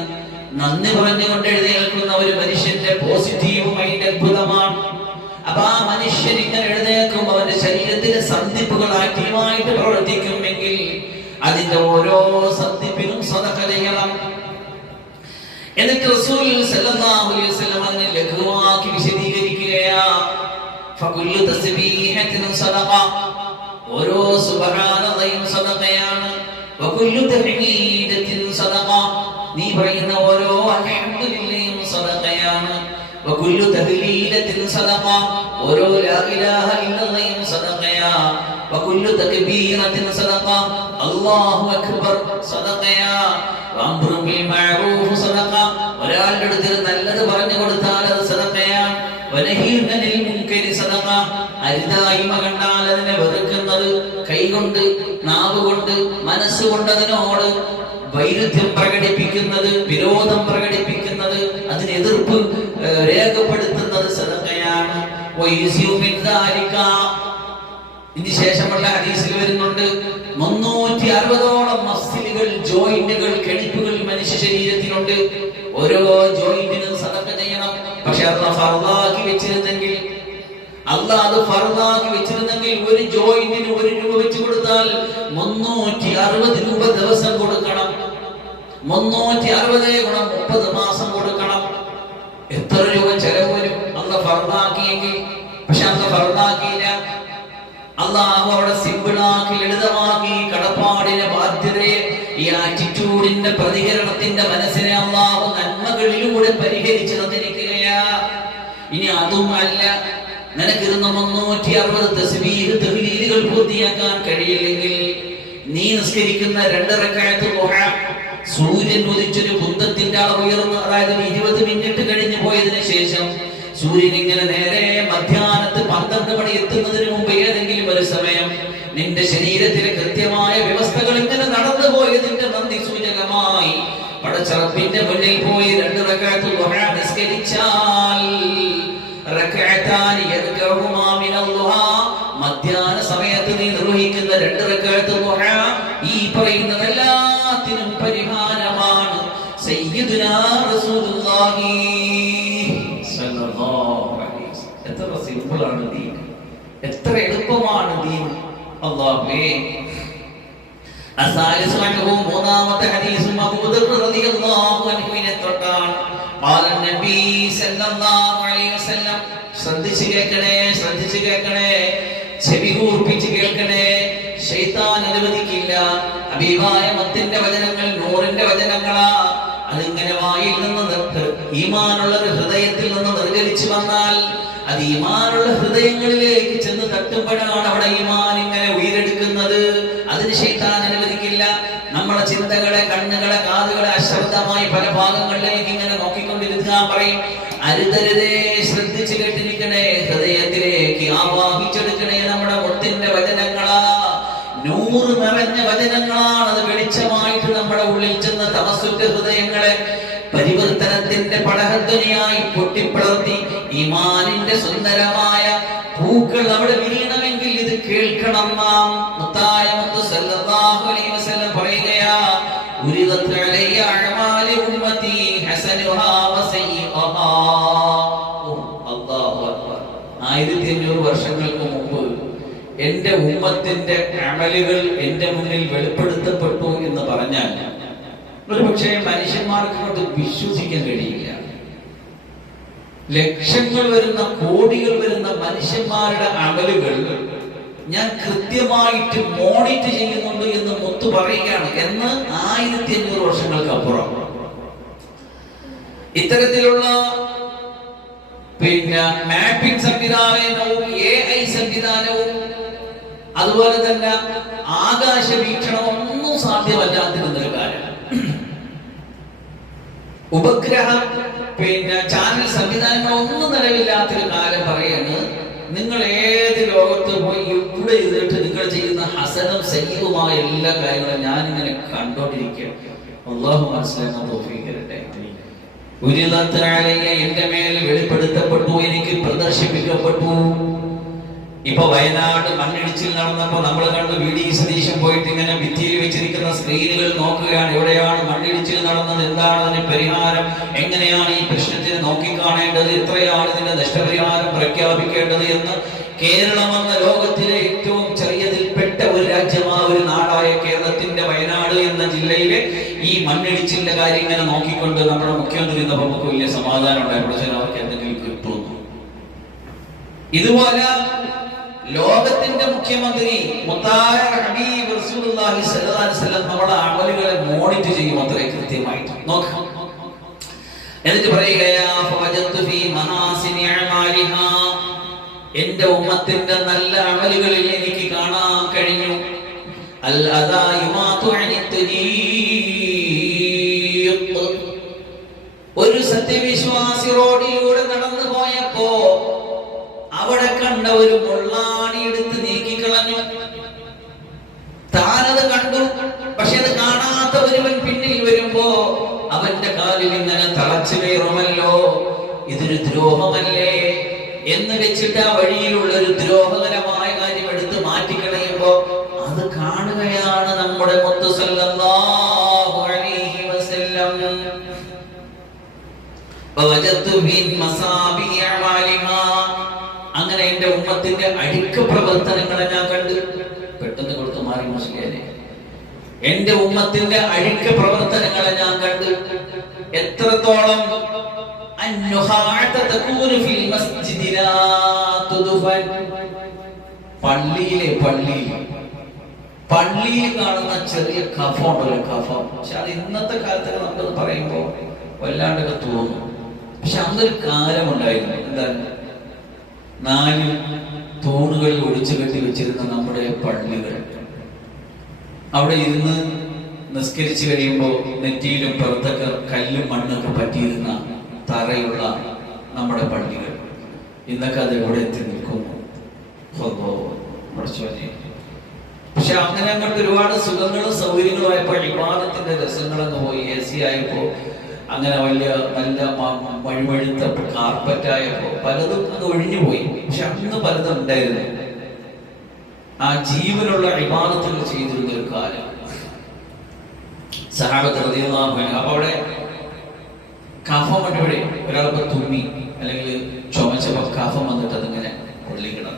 നന്ദി പറഞ്ഞുകൊണ്ട് എഴുന്നേൽക്കുന്ന ഒരു മനുഷ്യന്റെ പോസിറ്റീവ് മൈൻഡ് അത്ഭുതമാണ്. അപ്പൊ ആ മനുഷ്യൻ ഇങ്ങനെ എഴുന്നേൽക്കും, അവന്റെ ശരീരത്തിലെ സന്ധിപ്പുകൾ ആക്റ്റീവായിട്ട് പ്രവർത്തിക്കുമെങ്കിൽ അതിന്റെ ഓരോ സന്ധിപ്പിനും സദഖ ചെയ്യണം. എന്നിട്ട് റസൂൽ സല്ലല്ലാഹു അലൈഹി വസല്ലം അതിനെ ലഘുവാക്കി വിശദീകരിക്കുകയാ. ഫകുല്ലു തസ്ബീഹത്തിൻ സദഖ, ഓരോ സുബ്ഹാനല്ലാഹും സദഖയാണ്. വകുല്ലു തഹ്മീദത്തിൻ സദഖ, നീ പറയുന്ന ഓരോ അൽഹംദുലില്ലാഹും സദഖയാണ്. വകുല്ലു തഹ്ലീലത്തിൻ സദഖ, ഓരോ ലാ ഇലാഹ ഇല്ലല്ലാഹും സദഖയാ. വകുല്ലു തക്ബീറത്തിൻ സദഖ, അല്ലാഹു അക്ബർ സദഖയാ. വഅംറു ബിൽ മഅറൂഫ് സദഖ, ഒരാളുടെ അടുത്ത് നല്ലത് പറഞ്ഞു കൊടുത്താൽ അത് സദഖയാണ്. വനഹീൻ അനിൽ മുൻകരി സദഖ, അരുതായ്മ കണ്ടാൽ അതിനെ വെറുക്കുന്നത്, കൈകൊണ്ട് നാവുകൊണ്ട് മനസ്സുകൊണ്ട് അതിനോട് വൈരുദ്ധ്യം പ്രകടിപ്പിക്കുന്നത്, വിരോധം പ്രകടിപ്പിക്കുന്നത്, അതിന് എതിർപ്പ് രേഖപ്പെടുത്തുന്നത് സദഖയാണ്. ഇതിന് ശേഷമുള്ള ഹദീസിൽ വരുന്നുണ്ട് 360ഓളം മസ്തിലുകൾ, ജോയിന്റുകൾ, കെണിപ്പുകൾ മനുഷ്യ ശരീരത്തിലുണ്ട്. ഓരോ ജോയിന്റിനും സദഖ ചെയ്യണം. പക്ഷെ അല്ലാഹ് ഫർളാക്കി വെച്ചിരുന്നെങ്കിൽ, ഒരു ജോയിന്റിന് 1 രൂപ വെച്ച് കൊടുത്താൽ 360 രൂപ ദിവസം കൊടുക്കണം. 360 ഗുണം 30 മാസം കൊടുക്കണം. എത്ര രൂപ ചെലവ് വരും അല്ലാഹ് ഫർളാക്കിയെങ്കിൽ? പക്ഷെ അല്ലാഹ് ഫർളാക്കിയില്ല. അല്ലാഹു അവിടെ സിമ്പിളാക്കി, ലളിതമാക്കി, കടപ്പാടിനെ, ബാധ്യതയെ, ഈ ആറ്റിറ്റ്യൂഡിന്റെ പ്രതികരണത്തിന്റെ മനസ്സിനെ അല്ലാഹു നന്മകളിലൂടെ പരിഹരിച്ചു തന്നിരിക്കുകയാ. ഇനി അതും അല്ല, നിനക്കിരുന്ന 360 തസ്ബീഹ് തഹ്ലീലുകൾ പൂർത്തിയാക്കാൻ കഴിയില്ലെങ്കിൽ നീ നിസ്കരിക്കുന്ന 2 റക്അത്ത് ദുഹ, സൂര്യൻ ഉദിച്ചൊരു കുന്തത്തിന്റെ അളവ് ഉയർന്ന്, അതായത് 20 മിനിറ്റ് കഴിഞ്ഞു പോയതിനു ശേഷം സൂര്യൻ ഇങ്ങനെ നേരെ മധ്യാഹ്നത്ത് 12 മണി എത്തുന്നതിന് മുമ്പ് ഏതെങ്കിലും ഒരു സമയം നിന്റെ ശരീരത്തിലെ കൃത്യമായ വ്യവസ്ഥകൾ ഇങ്ങനെ നടന്നു പോയതിന്റെ നന്ദി സൂചകമായി പടച്ചറപ്പിന്റെ മുന്നിൽ പോയി 2 റക്അത്ത് ദുഹ നിസ്കരിച്ചാൽ, മധ്യാഹ്ന സമയത്ത് നീ നിർവഹിക്കുന്ന 2 റക്അത്ത് ദുഹ ഈ പറയുന്നതെല്ലാത്തിനും പരിഹാരമാണ്. സയ്യിദുനാ റസൂലുള്ളാഹി സ്വല്ലല്ലാഹു അലൈഹി വസല്ലം. എത്ര സിമ്പിളാണ് ദീൻ, എത്ര എളുപ്പമാണ് ദീൻ. അല്ലാഹുവേ. മൂന്നാമത്തെ ഹദീസും അബൂ ദർ റളിയല്ലാഹു അൻഹുവിനെ തൊട്ടാണ്. ഖാല നബി സല്ലല്ലാഹു അലൈഹി ശ്രദ്ധിച്ചു കേൾക്കണേ, ശ്രദ്ധിച്ചു കേൾക്കണേ, ചെവി കൂർപ്പിച്ച് കേൾക്കണേ. ശൈത്താൻ അനുവദിക്കില്ല. ഹബീബായ മുത്തിന്റെ വചനങ്ങൾ നൂറിന്റെ വചനങ്ങളാ. അതിങ്ങനെ വായിൽ നിന്ന് ഈമാനുള്ള ഹൃദയത്തിൽ നിന്ന് നിർഗലിച്ചു വന്നാൽ അത് ഈമാനുള്ള ഹൃദയങ്ങളിലേക്ക് ചെന്ന് തട്ടുമ്പോഴാണ് അവിടെ ഈമാൻ ഇങ്ങനെ ഉയരെടുക്കുന്നത്. അതിന് ശൈത്താൻ അനുവദിക്കില്ല. നമ്മുടെ ചിന്തകളെ, കണ്ണുകളെ, കാതുകളെ അശ്രദ്ധമായി പല ഭാഗങ്ങളിലേക്ക് ഇങ്ങനെ നോക്കിക്കൊണ്ടിരുത്താൻ പറയും. അരുതരുതേ, ശ്രദ്ധിച്ചു കേട്ടിരിക്കണേ, ഹൃദയത്തിലേക്ക് ആവാഹിച്ചെടുക്കണേ. നമ്മുടെ മുത്തിന്റെ വചനങ്ങളാ, നൂറ് നിറഞ്ഞ വചനങ്ങളാണ്. അത് വെളിച്ചമായിട്ട് നമ്മുടെ ഉള്ളിൽ ചെന്ന് തമസ്സുറ്റ ഹൃദയങ്ങളെ പരിവർത്തനത്തിന്റെ പടഹധ്വനിയായി പൊട്ടിപ്പിളർത്തി ഈമാനിന്റെ സുന്ദരമായ പൂക്കൾ അവിടെ വിരിയണമെങ്കിൽ ഇത് കേൾക്കണം നാം. മുത്തായ മുത്ത് സല്ലല്ലാഹു അലൈഹി വസല്ലം പറയുകയാ, ഉരിദത് അലയ്യ അഅമാലി ഉമ്മത്തി ഹസനുഹാ വസയ്യിഅഹാ. അല്ലാഹു അക്ബർ. 1500 വർഷങ്ങൾക്ക് മുമ്പ് എന്റെ ഉമ്മത്തിന്റെ അമലുകൾ എന്റെ മുന്നിൽ വെളിപ്പെടുത്തപ്പെട്ടു എന്ന് പറഞ്ഞാൽ ഒരു പക്ഷേ മനുഷ്യന്മാർക്ക് കൊണ്ട് വിശ്വസിക്കാൻ കഴിയില്ല. ലക്ഷങ്ങൾ വരുന്ന, കോടികൾ വരുന്ന മനുഷ്യന്മാരുടെ അമലുകൾ ഞാൻ കൃത്യമായിട്ട് മോണിറ്റർ ചെയ്യുന്നുണ്ട് എന്ന് മുത്ത് പറയുകയാണ്. എന്ന് 1500 വർഷങ്ങൾക്കപ്പുറം ഇത്തരത്തിലുള്ള മാപ്പിംഗ് സംവിധാനവും AI സംവിധാനവും അതുപോലെ തന്നെ ആകാശ വീക്ഷണവും ഒന്നും സാധ്യമല്ലാത്തിരുന്നൊരു കാലം. ഉപഗ്രഹ ചാനൽ സംവിധാനങ്ങളൊന്നും നിലവില്ലാത്തൊരു കാലം പറയാണ്. നിങ്ങൾ ഏത് ലോകത്ത് പോയി ഇവിടെ ഇരുന്നിട്ട് നിങ്ങൾ ചെയ്യുന്ന ഹസനും സയ്യിദുമായ എല്ലാ കാര്യങ്ങളും ഞാനിങ്ങനെ കണ്ടോണ്ടിരിക്കുകയാണ്. അല്ലാഹു മനസ്സിലാക്കാൻ തൗഫീഖ് തരട്ടെ. എന്റെ മേൽ വെളിപ്പെടുത്തപ്പെട്ടു, എനിക്ക് പ്രദർശിപ്പിക്കപ്പെട്ടു. ഇപ്പൊ വയനാട് മണ്ണിടിച്ചിൽ നടന്നപ്പോ നമ്മൾ കണ്ടു VD സതീശൻ പോയിട്ട് ഇങ്ങനെ ഭിത്തിയിൽ വെച്ചിരിക്കുന്ന സ്ക്രീനുകൾ നോക്കുകയാണ്. എവിടെയാണ് മണ്ണിടിച്ചിൽ നടന്നത്, എന്താണ് അതിന് പരിഹാരം, എങ്ങനെയാണ് ഈ പ്രശ്നത്തിന് നോക്കിക്കാണേണ്ടത്, എത്രയാണ് ഇതിന്റെ നഷ്ടപരിഹാരം പ്രഖ്യാപിക്കേണ്ടത് എന്ന് കേരളം എന്ന ലോകത്തിലെ ഏറ്റവും ചെറിയതിൽപ്പെട്ട ഒരു രാജ്യമായ ഒരു നാടായ കേരളത്തിന്റെ വയനാട് എന്ന ജില്ലയിലെ ഈ മണ്ണിടിച്ചിലിന്റെ കാര്യം ഇങ്ങനെ നോക്കിക്കൊണ്ട് നമ്മുടെ മുഖ്യമന്ത്രി ഇന്നപ്പോ നമുക്ക് വലിയ സമാധാനം ഉണ്ടായിരുന്നു. പക്ഷേ അവർക്ക് എന്തെങ്കിലും കിട്ടുന്നു. ഇതുപോലെ ലോകത്തിന്റെ മുഖ്യമന്ത്രി മുത്തായ ഹബീബ് റസൂലുള്ളാഹി സ്വല്ലല്ലാഹു അലൈഹി വസല്ലം നമ്മുടെ അമലുകളെ മോണിറ്റർ ചെയ്യും അത്രേ കൃത്യമായിട്ട് നോക്കാം. എന്നിട്ട് പറയുകയാ, ഫവജത്തു ഫീ മഹാസിനി അമാലിഹാ, എന്റെ ഉമ്മത്തിന്റെ നല്ല അമലുകളിൽ എനിക്ക് കാണാൻ കഴിഞ്ഞു. അൽ അദാ യുമാതു അനിത്തരീഖ്, ഒരു സത്യവിശ്വാസി റോഡിലൂടെ നടന്നു പോയപ്പോ അവിടെ കണ്ട ഒരു മുള്ളാണി എടുത്ത് നീക്കിക്കളഞ്ഞു. താനത് കണ്ടു, പക്ഷെ അത് കാണാത്ത ഒരുവൻ പിന്നിൽ വരുമ്പോ അവന്റെ കാലിൽ ഇങ്ങനെ തളച്ചു കയറുമല്ലോ, ഇതൊരു ദ്രോഹമല്ലേ എന്ന് വെച്ചിട്ട് ആ വഴിയിലുള്ള ഒരു ദ്രോഹകരമായ കാര്യം എടുത്ത് മാറ്റിക്കളയുമ്പോ അത് കാണുകയാണ് നമ്മുടെ മുത്ത് സല്ലല്ലാഹു അലൈഹി വസല്ലം. വവജത്തു മിൻ മസാബി അമാലിഹാ, അങ്ങനെ എന്റെ ഉമ്മത്തിന്റെ അഴുക്ക് പ്രവർത്തനങ്ങളെ ഞാൻ കണ്ടു. പെട്ടെന്ന് കൊടുത്തു മാറി മുസ്ലിയാനെ. എന്റെ ഉമ്മത്തിന്റെ അഴുക്ക് പ്രവർത്തനങ്ങളെ ഞാൻ കണ്ടു. എത്രത്തോളം പള്ളിയിൽ കാണുന്ന ചെറിയ കഫം ഉണ്ടല്ലോ, കഫം. പക്ഷെ അത് ഇന്നത്തെ കാലത്തൊക്കെ നമുക്കത് പറയുമ്പോ വല്ലാണ്ടൊക്കെ തോന്നും. പക്ഷെ അന്നൊരു കാലമുണ്ടായിരുന്നു. എന്താണ്? 4 തൂണുകളിൽ ഒടിച്ചു കെട്ടി വെച്ചിരുന്ന നമ്മുടെ പള്ളികൾ, അവിടെ ഇരുന്ന് നിസ്കരിച്ചു കഴിയുമ്പോൾ നെറ്റിയിലും പുറത്തൊക്കെ കല്ലും മണ്ണൊക്കെ പറ്റിയിരുന്ന തറയുള്ള നമ്മുടെ പള്ളികൾ ഇന്നൊക്കെ അത് എവിടെ എത്തി നിൽക്കുന്നു. പക്ഷെ അങ്ങനെ അങ്ങോട്ട് ഒരുപാട് സുഖങ്ങളും സൗകര്യങ്ങളും ആയപ്പോൾ ഇബാദത്തിന്റെ രസങ്ങളൊക്കെ പോയി. AC ആയപ്പോ അങ്ങനെ വലിയ നല്ല വഴിവഴുത്ത കാർപ്പറ്റായപ്പോ പലതും അത് ഒഴിഞ്ഞു പോയി. പക്ഷെ അന്ന് പലതും ഉണ്ടായിരുന്നു. ആ ജീവനുള്ള ഇബാദത്തുകൾ ചെയ്തിരുന്ന ഒരു കാലം. സഹാബത്ത് റളിയല്ലാഹു അൻഹു. അപ്പൊ അവിടെ കഫം ഇവിടെ ഒരാൾക്ക് തുമ്മി അല്ലെങ്കിൽ ചുമച്ചപ്പോ കഫം വന്നിട്ട് അതിങ്ങനെ കൊള്ളിക്കണം.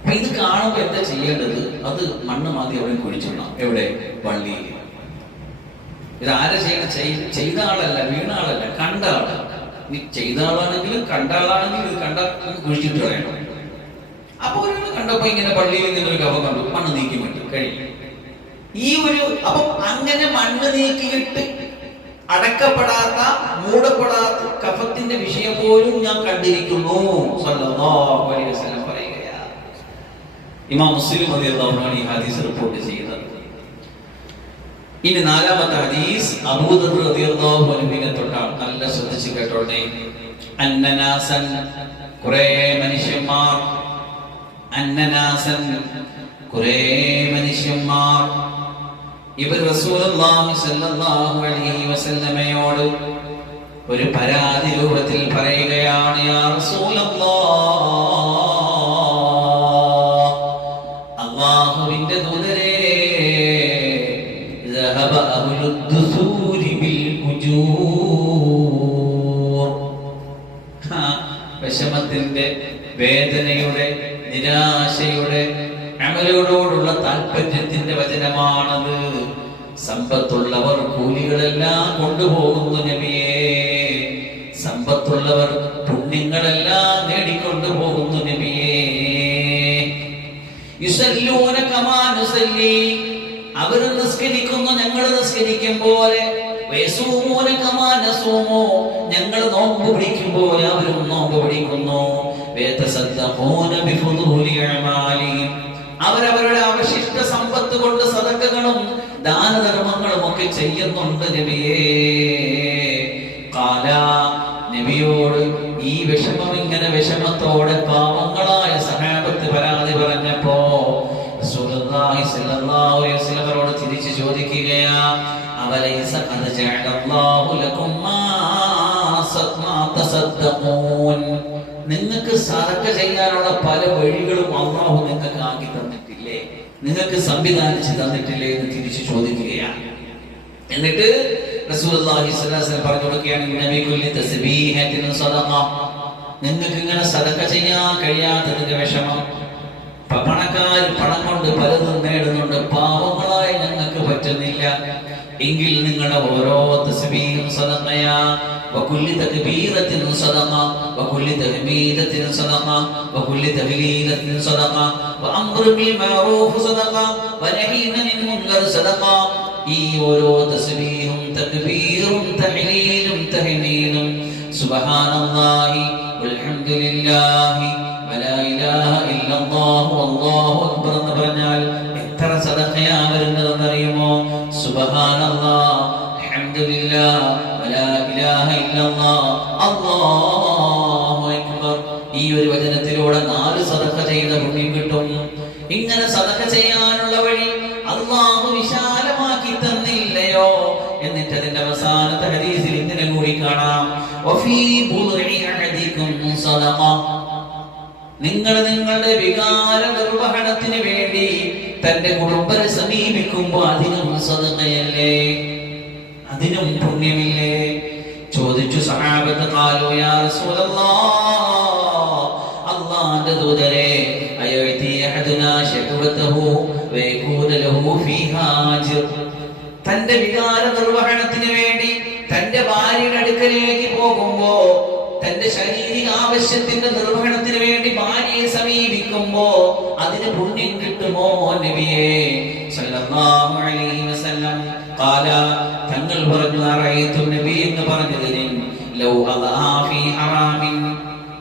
അപ്പൊ ഇത് കാണുമ്പോ എന്താ ചെയ്യേണ്ടത്? അത് മണ്ണ് മാതി അവിടെ കുഴിച്ചിടണം. എവിടെ? പള്ളിയിൽ. ഇത് ആരെ ചെയ്ത ആളല്ല, വീണ ആളല്ല, കണ്ട ആള്. നീ ചെയ്ത ആളാണെങ്കിലും കണ്ട ആളാണെങ്കിലും ഇത് കണ്ട കുഴിച്ചിട്ട് കളയണം. അപ്പൊ ഒരാൾ കണ്ടപ്പോ ഇങ്ങനെ പള്ളിയിൽ ഇങ്ങനെ ഒരു കവം കണ്ടു, മണ്ണ് നീക്കി വേണ്ടി കഴിയും. ഈ ഒരു അപ്പൊ അങ്ങനെ മണ്ണ് നീക്കിയിട്ട് അടക്കപ്പെടാത്ത മൂടപ്പെടാത്ത കഫത്തിന്റെ വിഷയം പോലും ഞാൻ കണ്ടിരിക്കുന്നു സല്ലല്ലാഹു അലൈഹി വസല്ലം പറയുകയാ. ഇമാം മുസ്ലിം റളിയല്ലാഹു അൻഹു ഈ ഹദീസ് റിപ്പോർട്ട് ചെയ്യുന്നത്. ഇനി നാലാമത്തെ ഹദീസ് അബൂദർ റളിയല്ലാഹു അൻഹുവിനെ തൊട്ടാണ്. നല്ല ശ്രദ്ധിച്ച് കേട്ടോട്ടെ. അന്നനാസൻ, കുറേ മനുഷ്യന്മാർ, അന്നനാസൻ, കുറേ മനുഷ്യന്മാർ, ഇവർ റസൂലുള്ളാഹി സ്വല്ലല്ലാഹു അലൈഹി വസല്ലമയോട് ഒരു പരാതി രൂപത്തിൽ പറയുകയാണ്. യാ റസൂലല്ലാഹ്, അല്ലാഹുവിന്റെ ദൂതരേ, ذهب أهل الدثور بالأجور. വിഷമത്തിന്റെ, വേദനയുടെ, നിരാശയുടെ, അമലുകളോടുള്ള താല്പര്യത്തിന്റെ വചനമാണത്. സമ്പത്തുള്ളവർ കൂലികളെല്ലാം കൊണ്ടുപോകുന്നു നബിയേ, സമ്പത്തുള്ളവർ പുണ്യങ്ങളെല്ലാം നേടിക്കൊണ്ടുപോകുന്നു നബിയേ. യുസല്ലൂന കമാ നുസല്ലി, അവർ നിസ്കരിക്കുന്നു ഞങ്ങൾ നിസ്കരിക്കും പോലെ. വയസൂമൂന കമാ നസൂമു, ഞങ്ങൾ നോമ്പ് പിടിക്കും പോലെ അവരും നോമ്പ് പിടിക്കുന്നു. വയതസദ്ദഖൂന ബിഫുദൂലി അഅമാലിഹിം, അവരവരുടെ അവശിഷ്ട സമ്പത്ത് കൊണ്ട് സദഖകളും ദാനധർമ്മങ്ങളും ഒക്കെ ചെയ്യുന്നുണ്ട് നബിയേ. ഖാല, നബിയോട് ഈ വിഷമം ഇങ്ങനെ വിഷമത്തോടെ പാവങ്ങളായ സഹാബത്ത് പരാതി പറഞ്ഞപ്പോ റസൂലുള്ളാഹി സ്വല്ലല്ലാഹു അലൈഹി വസല്ലമയോട് തിരിച്ചു ചോദിക്കുകയാ, അവലൈസ ഖദ് ജഅലല്ലാഹു ലകും മാ തസദ്ദഖൂൻ, നിങ്ങൾക്ക് സദഖ ചെയ്യാനുള്ള പല വഴികളും അല്ലാഹു നിങ്ങൾക്ക് ആക്കി തന്നിട്ടില്ലേ, നിങ്ങൾക്ക് സംവിധാനിച്ചു തന്നിട്ടില്ലേ എന്ന് തിരിച്ചു ചോദിക്കുകയാണ്. എന്നിട്ട് റസൂലുള്ളാഹി സ്വല്ലല്ലാഹു അലൈഹി വസല്ലം പറഞ്ഞു കൊടുക്കുകയാണ്, നബി കുല്ലി തസ്ബീഹത്തിൻ സദഖ, നിങ്ങൾക്ക് ഇങ്ങനെ സദഖ ചെയ്യാൻ കഴിയാത്തതിന്റെ വിഷമം. പണക്കാർ പണം കൊണ്ട് പലതും നേടുന്നുണ്ട്, പാവങ്ങളായി ഞങ്ങൾക്ക് പറ്റുന്നില്ല. എങ്കിൽ നിങ്ങളുടെ ഓരോ തസ്ബീഹും സദഖയാ. വകുല്ലി തക്ബീറത്തിൻ സദഖ, വകുല്ലി തഹ്മീദത്തിൻ സദഖ, വകുല്ലി തഹ്ലീലത്തിൻ സദഖ, വഅംറു ബിൽ മഅറൂഫ് സദഖ, വനഹീന അനിൽ മുൻകർ സദഖ. ഈ ഓരോ തസ്ബീഹും തക്ബീറും തഹ്ലീലും തഹ്മീദും സുബ്ഹാനല്ലാഹി വൽഹംദുലില്ലാഹി വലാ ഇലാഹ ഇല്ലല്ലാഹു വല്ലാഹു അക്ബർ എന്ന് പറഞ്ഞാൽ എത്ര സദഖയാ വരുന്നതെന്ന് അറിയുമോ? സുബ്ഹാനല്ലാഹ്, അൽഹംദുലില്ലാഹ്, വലാ ഇലാഹ ഇല്ലല്ലാഹ്, അല്ലാഹു അക്ബർ. ഈ ഒരു വചനത്തിലൂടെ 4 സദഖ ചെയ്ത പുണ്യം കിട്ടും. ഇങ്ങനെ സദഖ ചെയ്യാനുള്ള വഴി അല്ലാഹു വിശാലമാക്കി തന്നില്ലയോ? എന്നിട്ട് അതിന്റെ അവസാനത്തെ ഹദീസിൽ ഇങ്ങനെ കൂടി കാണാം, വഫീ ബുദ്ഇ അഹദികും സദഖ, നിങ്ങൾ നിങ്ങളുടെ വികാര നിർവഹണത്തിന് വേണ്ടി തന്റെ കുടുംബത്തെ സമീപിക്കുമ്പോൾ അതിനും സദഖയല്ലേ, അതിനും പുണ്യമില്ലേ? ചോദിച്ചു സഹാബത്ത്. ഖാലു യാ റസൂലല്ലാഹ്, അല്ലാഹുവിന്റെ ദൂതരേ, അയതി അഹദുനാ ശഹവതഹു വയകൂന ലഹു ഫീഹാ അജ്ർ, തന്റെ വികാര നിർവഹണത്തിന് വേണ്ടി തന്റെ ഭാര്യയുടെ അടുക്കലേക്ക് പോകുമ്പോ, തന്റെ ശാരീരിക ആവശ്യത്തിന്റെ നിർവഹണത്തിന് വേണ്ടി ഭാര്യയെ സമീപിക്കുമ്പോ അതിന് പുണ്യം കിട്ടുമോ നബിയേ സല്ലല്ലാഹു അലൈഹി വസല്ലം? ഖാല, തങ്ങൾ പറഞ്ഞു, അറഅയ്തു നബി എന്ന് പറഞ്ഞതിന് ലൗ അദാ ഫീ ഹറാമിൻ,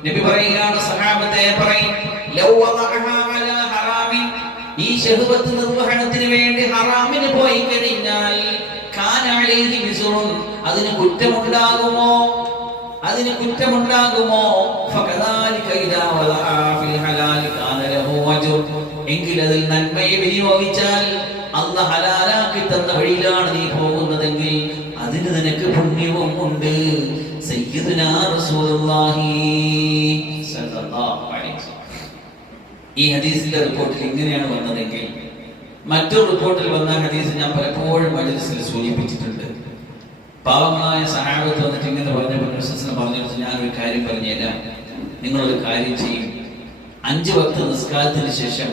നബി പറയുകയാണ് സഹാബത്തെ പറയും, ലൗ അദാഹ അലാ ഹറാമിൻ, ഈ ശഹവത്ത് നിർവഹണത്തിന് വേണ്ടി ഹറാമിന് പോയി കഴിഞ്ഞാൽ കാന അലൈഹി വിസ്റുൻ, അതിന് കുറ്റമുണ്ടാകുമോ? അതിന് കുറ്റമുണ്ടാകുമോ? ഫകദാലിക ഇദാ വദഅ ഫിൽ ഹലാൽ കാന ലഹു അജ്ർ, എങ്കിൽ അതിൽ നന്മയെ വിനിയോഗിച്ചാൽ അല്ലാഹു ഹലാലാക്കി തന്ന വഴിയിലാണ് നീ പോകുന്നതെങ്കിൽ അതിന് നിനക്ക് പുണ്യവും ഉണ്ട്. സയ്യിദുനാ റസൂലുള്ളാഹി സ്വല്ലല്ലാഹു അലൈഹി വസല്ലം. ഈ ഹദീസിന്റെ റിപ്പോർട്ടിൽ ഇങ്ങനെയാണ് വന്നതെങ്കിൽ മറ്റൊരു റിപ്പോർട്ടിൽ വന്ന ഹദീസ് ഞാൻ പലപ്പോഴും മജ്‌ലിസിൽ സൂചിപ്പിച്ചിട്ടുണ്ട്. പാവങ്ങളായ സഹാബത്ത് വന്നിട്ട് ഇങ്ങനെ പറഞ്ഞപ്പോൾ പറഞ്ഞു, ഞാനൊരു കാര്യം പറഞ്ഞുതരാം, നിങ്ങളൊരു കാര്യം ചെയ്യും, 5 വക്ത് നിസ്കാരത്തിന് ശേഷം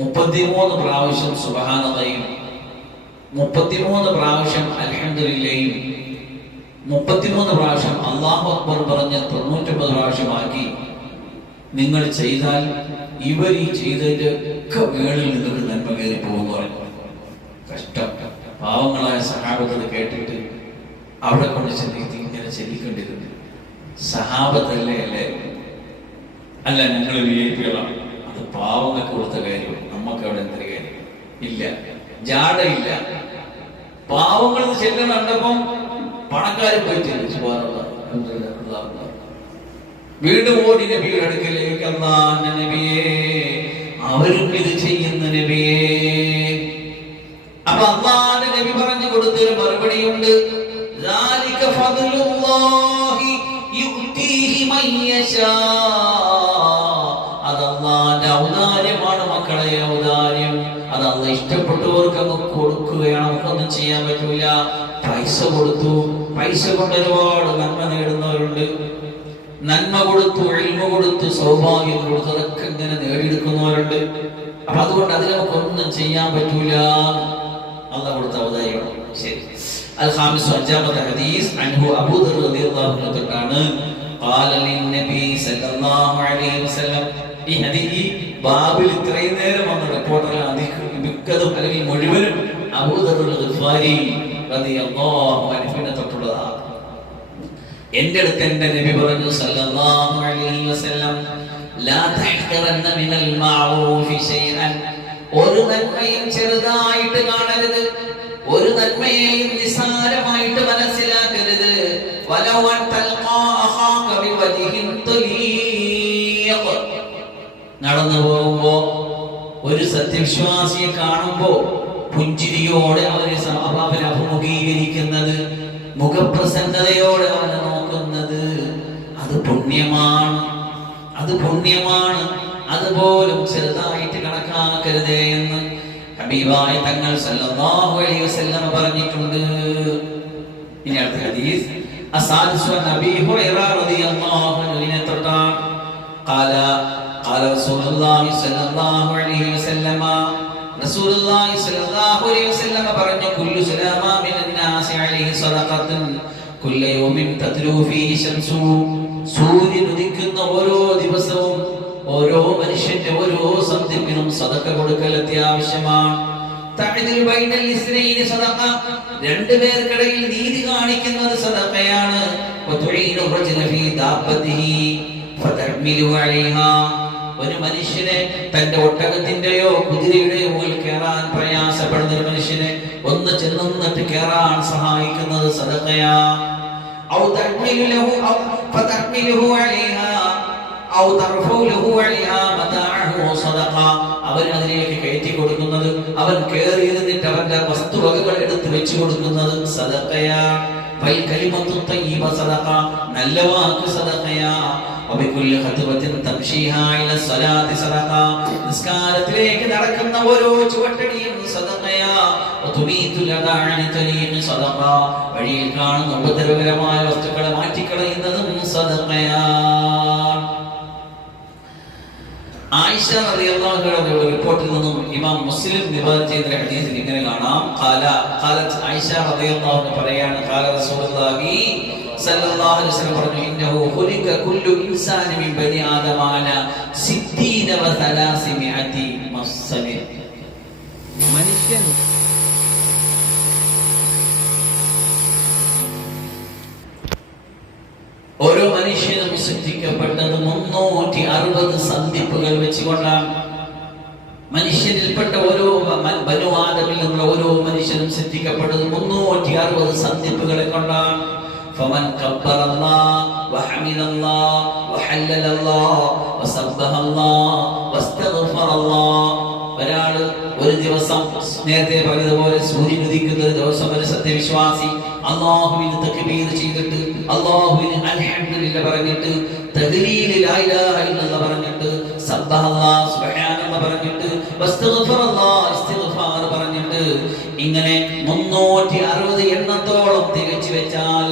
33 പ്രാവശ്യം സുബ്ഹാനല്ലാഹും 33 പ്രാവശ്യം അൽഹംദുലില്ലാഹും 33 പ്രാവശ്യം അല്ലാഹു അക്ബർ പറഞ്ഞ് 99 പ്രാവശ്യമാക്കി നിങ്ങൾ ചെയ്താൽ ഇവർ ഈ ചെയ്തതിന്റെ ഒക്കെ മേളിൽ നിങ്ങൾക്ക് നന്മ കയറി പോകുന്നു പറഞ്ഞു. കഷ്ടം. പാവങ്ങളായ സഹാബത്ത് കേട്ടിട്ട് അവിടെ കൊണ്ട് ചെല്ലിട്ട് ഇങ്ങനെ ചെല്ലിക്കൊണ്ടിരുന്നു. സഹാബത്തല്ലേ അല്ലേ? അല്ല, ഞങ്ങൾ വിജയിപ്പികളാണ്. അത് പാവങ്ങൾക്ക് കൊടുത്ത കാര്യം. നമുക്ക് അവിടെ എന്തൊരു കാര്യം ഇല്ല, ജാടയില്ല. പാവങ്ങൾ ചെല്ലണം കണ്ടപ്പം പണക്കാരും പോയി ചെല്ലിച്ചു വീണ്ടും ഓടി നബിയുടെ അടുക്കലേക്ക്, അല്ലാഹുവിന്റെ നബിയേ, അവരും ഇത് ചെയ്യുന്ന നബിയേ. അപ്പൊ അല്ലാഹുവിന്റെ നബി പറഞ്ഞു കൊടുത്തൊരു മറുപടിയുണ്ട്. ذَلِكَ فَضْلُ اللَّهِ يُؤْتِيهِ مَن يَشَاءُ. അത് അല്ലാഹുവിന്റെ ഔദാര്യമാണ് മക്കളെ, ഔദാര്യം. അത് അല്ലാഹ് ഇഷ്ടപ്പെട്ടവർക്ക് അങ്ങ് കൊടുക്കുകയാണ്. നമുക്കൊന്നും ചെയ്യാൻ പറ്റൂല. പൈസ കൊടുത്തു, പൈസ കൊണ്ട് ഒരുപാട് നന്മ നേടുന്നവരുണ്ട്. നന്മ കൊടുത്തു, ഇൽമു കൊടുത്തു, സൗഭാഗ്യം കൊടുത്തു, അതൊക്കെ ഇങ്ങനെ നേടിയെടുക്കുന്നവരുണ്ട്. അപ്പൊ അതുകൊണ്ട് അതിൽ നമുക്കൊന്നും ചെയ്യാൻ പറ്റൂല. അല്ലാഹ് കൊടുത്ത ഔദാര്യമാണ്. ശരി. الخامس أجابة حديث عنه أبو ذر رضي الله عنه قال للنبي صلى الله عليه وسلم. ഈ ഹദീസ് ബാബിൽ ഇത്രയും നേരം വന്ന റിപ്പോർട്ടറിൽ മിക്കതും അല്ലെങ്കിൽ മുഴുവനും അബൂ ദർ ഗിഫാരി റളിയല്ലാഹു അൻഹുവിനെ തൊട്ടുള്ളതാണ്. എന്റെ അടുത്ത് എന്റെ നബി പറഞ്ഞു സല്ലല്ലാഹു അലൈഹി വസല്ലം, ലാ തഹ്ഖറന്ന മിനൽ മഅറൂഫി ശൈഅൻ. ഒരു നന്മയും ചെറുതായിട്ട് കാണരുത്, ഒരു നന്മയെയും നിസ്സാരമായിട്ട് മനസ്സിലാക്കരുത്. വലൗ അൻ തൽഖാ അഖാക ബിവജ്ഹിൻ തലീഖ്. നടന്നു പോകുമ്പോ ഒരു സത്യവിശ്വാസിയെ കാണുമ്പോ പുഞ്ചിരിയോടെ അവനെ അഭിമുഖീകരിക്കുന്നത്, മുഖപ്രസന്നതയോടെ അവനെ നോക്കുന്നത്, അത് പുണ്യമാണ്, അത് പുണ്യമാണ്. അതുപോലും ചെറുതായിട്ട് കണക്കാക്കരുതേ എന്ന് ഹബീബായ തങ്ങൾ സല്ലല്ലാഹു അലൈഹി വസല്ലം പറഞ്ഞിട്ടുണ്ട്. ഇനി അടുത്ത ഹദീസ് അസാദിസു നബി ഹുറൈറ റളിയല്ലാഹു അൻഹു തൊട്ടാണ്. ഖാല ഖാല റസൂലുള്ളാഹി സ്വല്ലല്ലാഹു അലൈഹി വസല്ലം, റസൂലുള്ളാഹി സ്വല്ലല്ലാഹു അലൈഹി വസല്ലം പറഞ്ഞു, കുല്ലു സലാമ മിനൻ നാസി അലൈഹി സദഖത്തുൻ കുല്ല യൗമിൻ തത്ലൂ ഫീഹി ശംസു. സൂര്യൻ ഉദിക്കുന്ന ഓരോ ദിവസവും ഓരോ മനുഷ്യന്റെ ഓരോ സന്ധിപ്പിനും സദഖ കൊടുക്കൽ അത്യാവശ്യമാണ്. തഅദിലു ബൈനൽ ഇസ്നൈനി സദഖ. രണ്ടുപേർക്കിടയിൽ നീതി കാണിക്കുന്നത് സദഖയാണ്. വതുഈനു റജുല ഫീ ദാബത്തിഹി ഫതഹ്മിലു അലൈഹാ. ഒരു മനുഷ്യനെ തന്റെ ഒട്ടകത്തിന്റെയോ കുതിരയുടെയോ മുകളിൽ കയറാൻ പ്രയാസപ്പെടുന്ന ഒരു മനുഷ്യനെ ഒന്ന് ചെന്നിട്ട് കയറാൻ സഹായിക്കുന്നത് സദഖയാ. ഔ തഹ്മിലു ലഹു ഔ ഫതഹ്മിലുഹു അലൈഹാ ഔ തർഫഉ ലഹു അലൈഹാ മതാഅഹു സദഖ. അവൻ അതിലേക്ക് കയറ്റി കൊടുക്കുന്നത്, അവൻ കയറി ഇരുന്നിട്ട് അവന്റെ വസ്തുവകകൾ എടുത്ത് വെച്ച് കൊടുക്കുന്നത് സദഖയാ. ഫൽ കലിമത്തു തയ്യിബ സദഖ. നല്ല വാക്ക് സദഖയാ. വബികുല്ലി ഖത്വത്തിൻ തംശീഹാ ഇല സ്വലാത്തി സദഖ. നിസ്കാരത്തിലേക്ക് നടക്കുന്ന ഓരോ ചുവട്ടടിയും സദഖയാ. വതുബീതു ലദാഅനി തരീഖി സദഖ. വഴിയിൽ കാണുന്ന ഉപദ്രവകരമായ വസ്തുക്കളെ മാറ്റിക്കളയുന്നതും സദഖയാ. ആയിഷ റളിയല്ലാഹു അൻഹയുടെ റിപ്പോർട്ടിൽ നിന്നും ഇമാം മുസ്ലിം നിബാദ് ചെയ്ത ഹദീസിൽ ഇങ്ങനെ കാണാം. ഖാലത്ത് ആയിഷ റളിയല്ലാഹു അൻഹ പറയാണ്, ഖാല റസൂലുള്ളാഹി സല്ലല്ലാഹു അലൈഹി വസല്ലം പറഞ്ഞു, ഇന്നഹു ഖുലിക കുല്ലു ഇൻസാനി മിൻ ബനി ആദമ അലാ 60 വ 300 മസ്സബി. മനുഷ്യൻ ഓരോ മനുഷ്യനും സൃഷ്ടിക്കപ്പെട്ടത് 360 സന്ധിപ്പുകൾ വെച്ചുകൊണ്ടാണ്. മനുഷ്യനിൽപ്പെട്ട ഓരോ ബനു ആദമിൽ നിന്നുള്ള ഓരോ മനുഷ്യനും സൃഷ്ടിക്കപ്പെട്ടത് 360 സന്ധിപ്പുകളെ കൊണ്ടാണ്. ഫമൻ കബ്ബറല്ലാഹ് വഹമിദല്ലാഹ് വഹല്ലലല്ലാഹ് വസബ്ബഹല്ലാഹ് വസ്തഗ്ഫറല്ലാഹ്. ഒരാള് ഒരു ദിവസം നേരത്തെ പറഞ്ഞതുപോലെ സൂര്യൻ ഉദിക്കുന്ന ഒരു ദിവസം ഒരു സത്യവിശ്വാസി അല്ലാഹുവിനെ തക്ബീർ ചെയ്തിട്ട്, അല്ലാഹുവിനെ അൽഹംദുലില്ലാഹ് പറഞ്ഞിട്ട്, തഹ്ലീൽ ലാ ഇലാഹ ഇല്ലല്ലാഹ് പറഞ്ഞിട്ട്, സബ്ബഹല്ലാഹ് സുബ്ഹാനല്ലാഹ് പറഞ്ഞിട്ട്, വസ്തഗ്ഫറല്ലാഹ് ഇസ്തിഗ്ഫാർ പറഞ്ഞിട്ട്, ഇങ്ങനെ 360 എണ്ണത്തോളം തികച്ചു വെച്ചാൽ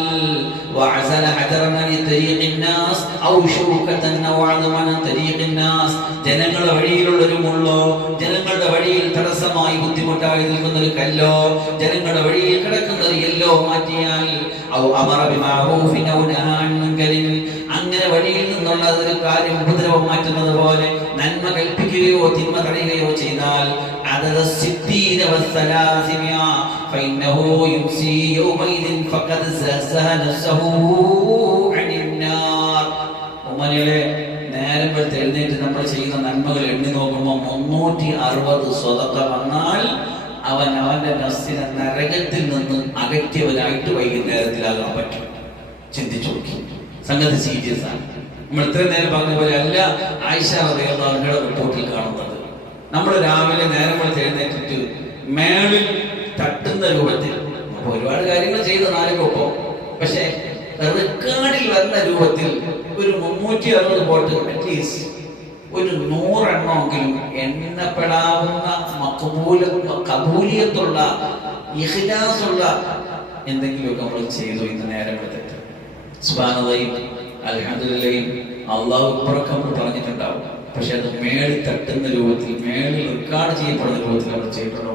വഅസല ഹദറൻ അൻ തരീഖിൻ നാസ് ഔ ഷൗകതൻ ഔ അദമൻ തരീഖിൻ നാസ്. ജനങ്ങളുടെ വഴിയിലുള്ള ഒരു മുള്ളോ ജനങ്ങളുടെ വഴിയിൽ തടസ്സം തടസ്സമായി ബുദ്ധിമുട്ടായി നിൽക്കുന്ന ഒരു കല്ലോ ജനങ്ങളുടെ വഴിയിൽ കിടക്കുന്ന ഒരു എല്ലോ മാറ്റിയാൽ അങ്ങനെ വഴിയിൽ നിന്നുള്ള ഒരു കാര്യം ഉപദ്രവം മാറ്റുന്നത് പോലെ നന്മ കൽപ്പിക്കുകയോ തിന്മ തടയുകയോ ചെയ്താൽ നേരം എഴുന്നേറ്റ് നമ്മൾ ചെയ്യുന്ന നന്മകൾ എണ്ണി നോക്കുമ്പോൾ 360 സ്വതക്ക വന്നാൽ അവൻ അവന്റെ നഫ്സിനെ നരകത്തിൽ നിന്ന് അകറ്റിയവനായിട്ട് വൈകുന്നേരത്തിലാകാൻ പറ്റും. ചിന്തിച്ചു നോക്കി, സംഗതി സീരിയസ് ആണ്. നമ്മൾ ഇത്രയും നേരം പറഞ്ഞ പോലെ അല്ല ആയിഷ റളിയല്ലാഹു അൻഹയുടെ റിപ്പോർട്ടിൽ കാണുന്നത്. നമ്മൾ രാവിലെ നേരം എഴുന്നേറ്റിട്ട് മേളിൽ തട്ടുന്ന രൂപത്തിൽ ഒരുപാട് കാര്യങ്ങൾ ചെയ്ത് നാലുകൊപ്പം, പക്ഷെ റെക്കോർഡിൽ വരുന്ന രൂപത്തിൽ ഒരു 360 പോട്ട് അറ്റ്ലീസ്റ്റ് ഒരു 100 എണ്ണമെങ്കിലും എണ്ണപ്പെടാവുന്ന കബൂലിയത്തുള്ള ഇഖ്ലാസുള്ള എന്തെങ്കിലുമൊക്കെ നമ്മൾ ചെയ്തു ഇന്ന് നേരം എടുത്തിട്ട്. സുബ്ഹാനല്ലാഹ് അൽഹംദുലില്ലാഹ് അല്ലാഹു അക്ബറൊക്കെ നമ്മൾ പറഞ്ഞിട്ടുണ്ടാവും, പക്ഷെ അത് മേളിൽ തട്ടുന്ന രൂപത്തിൽ മേളിൽ റെക്കോർഡ് ചെയ്യപ്പെടുന്ന രൂപത്തിൽ നമ്മൾ ചെയ്തിട്ടുണ്ടോ?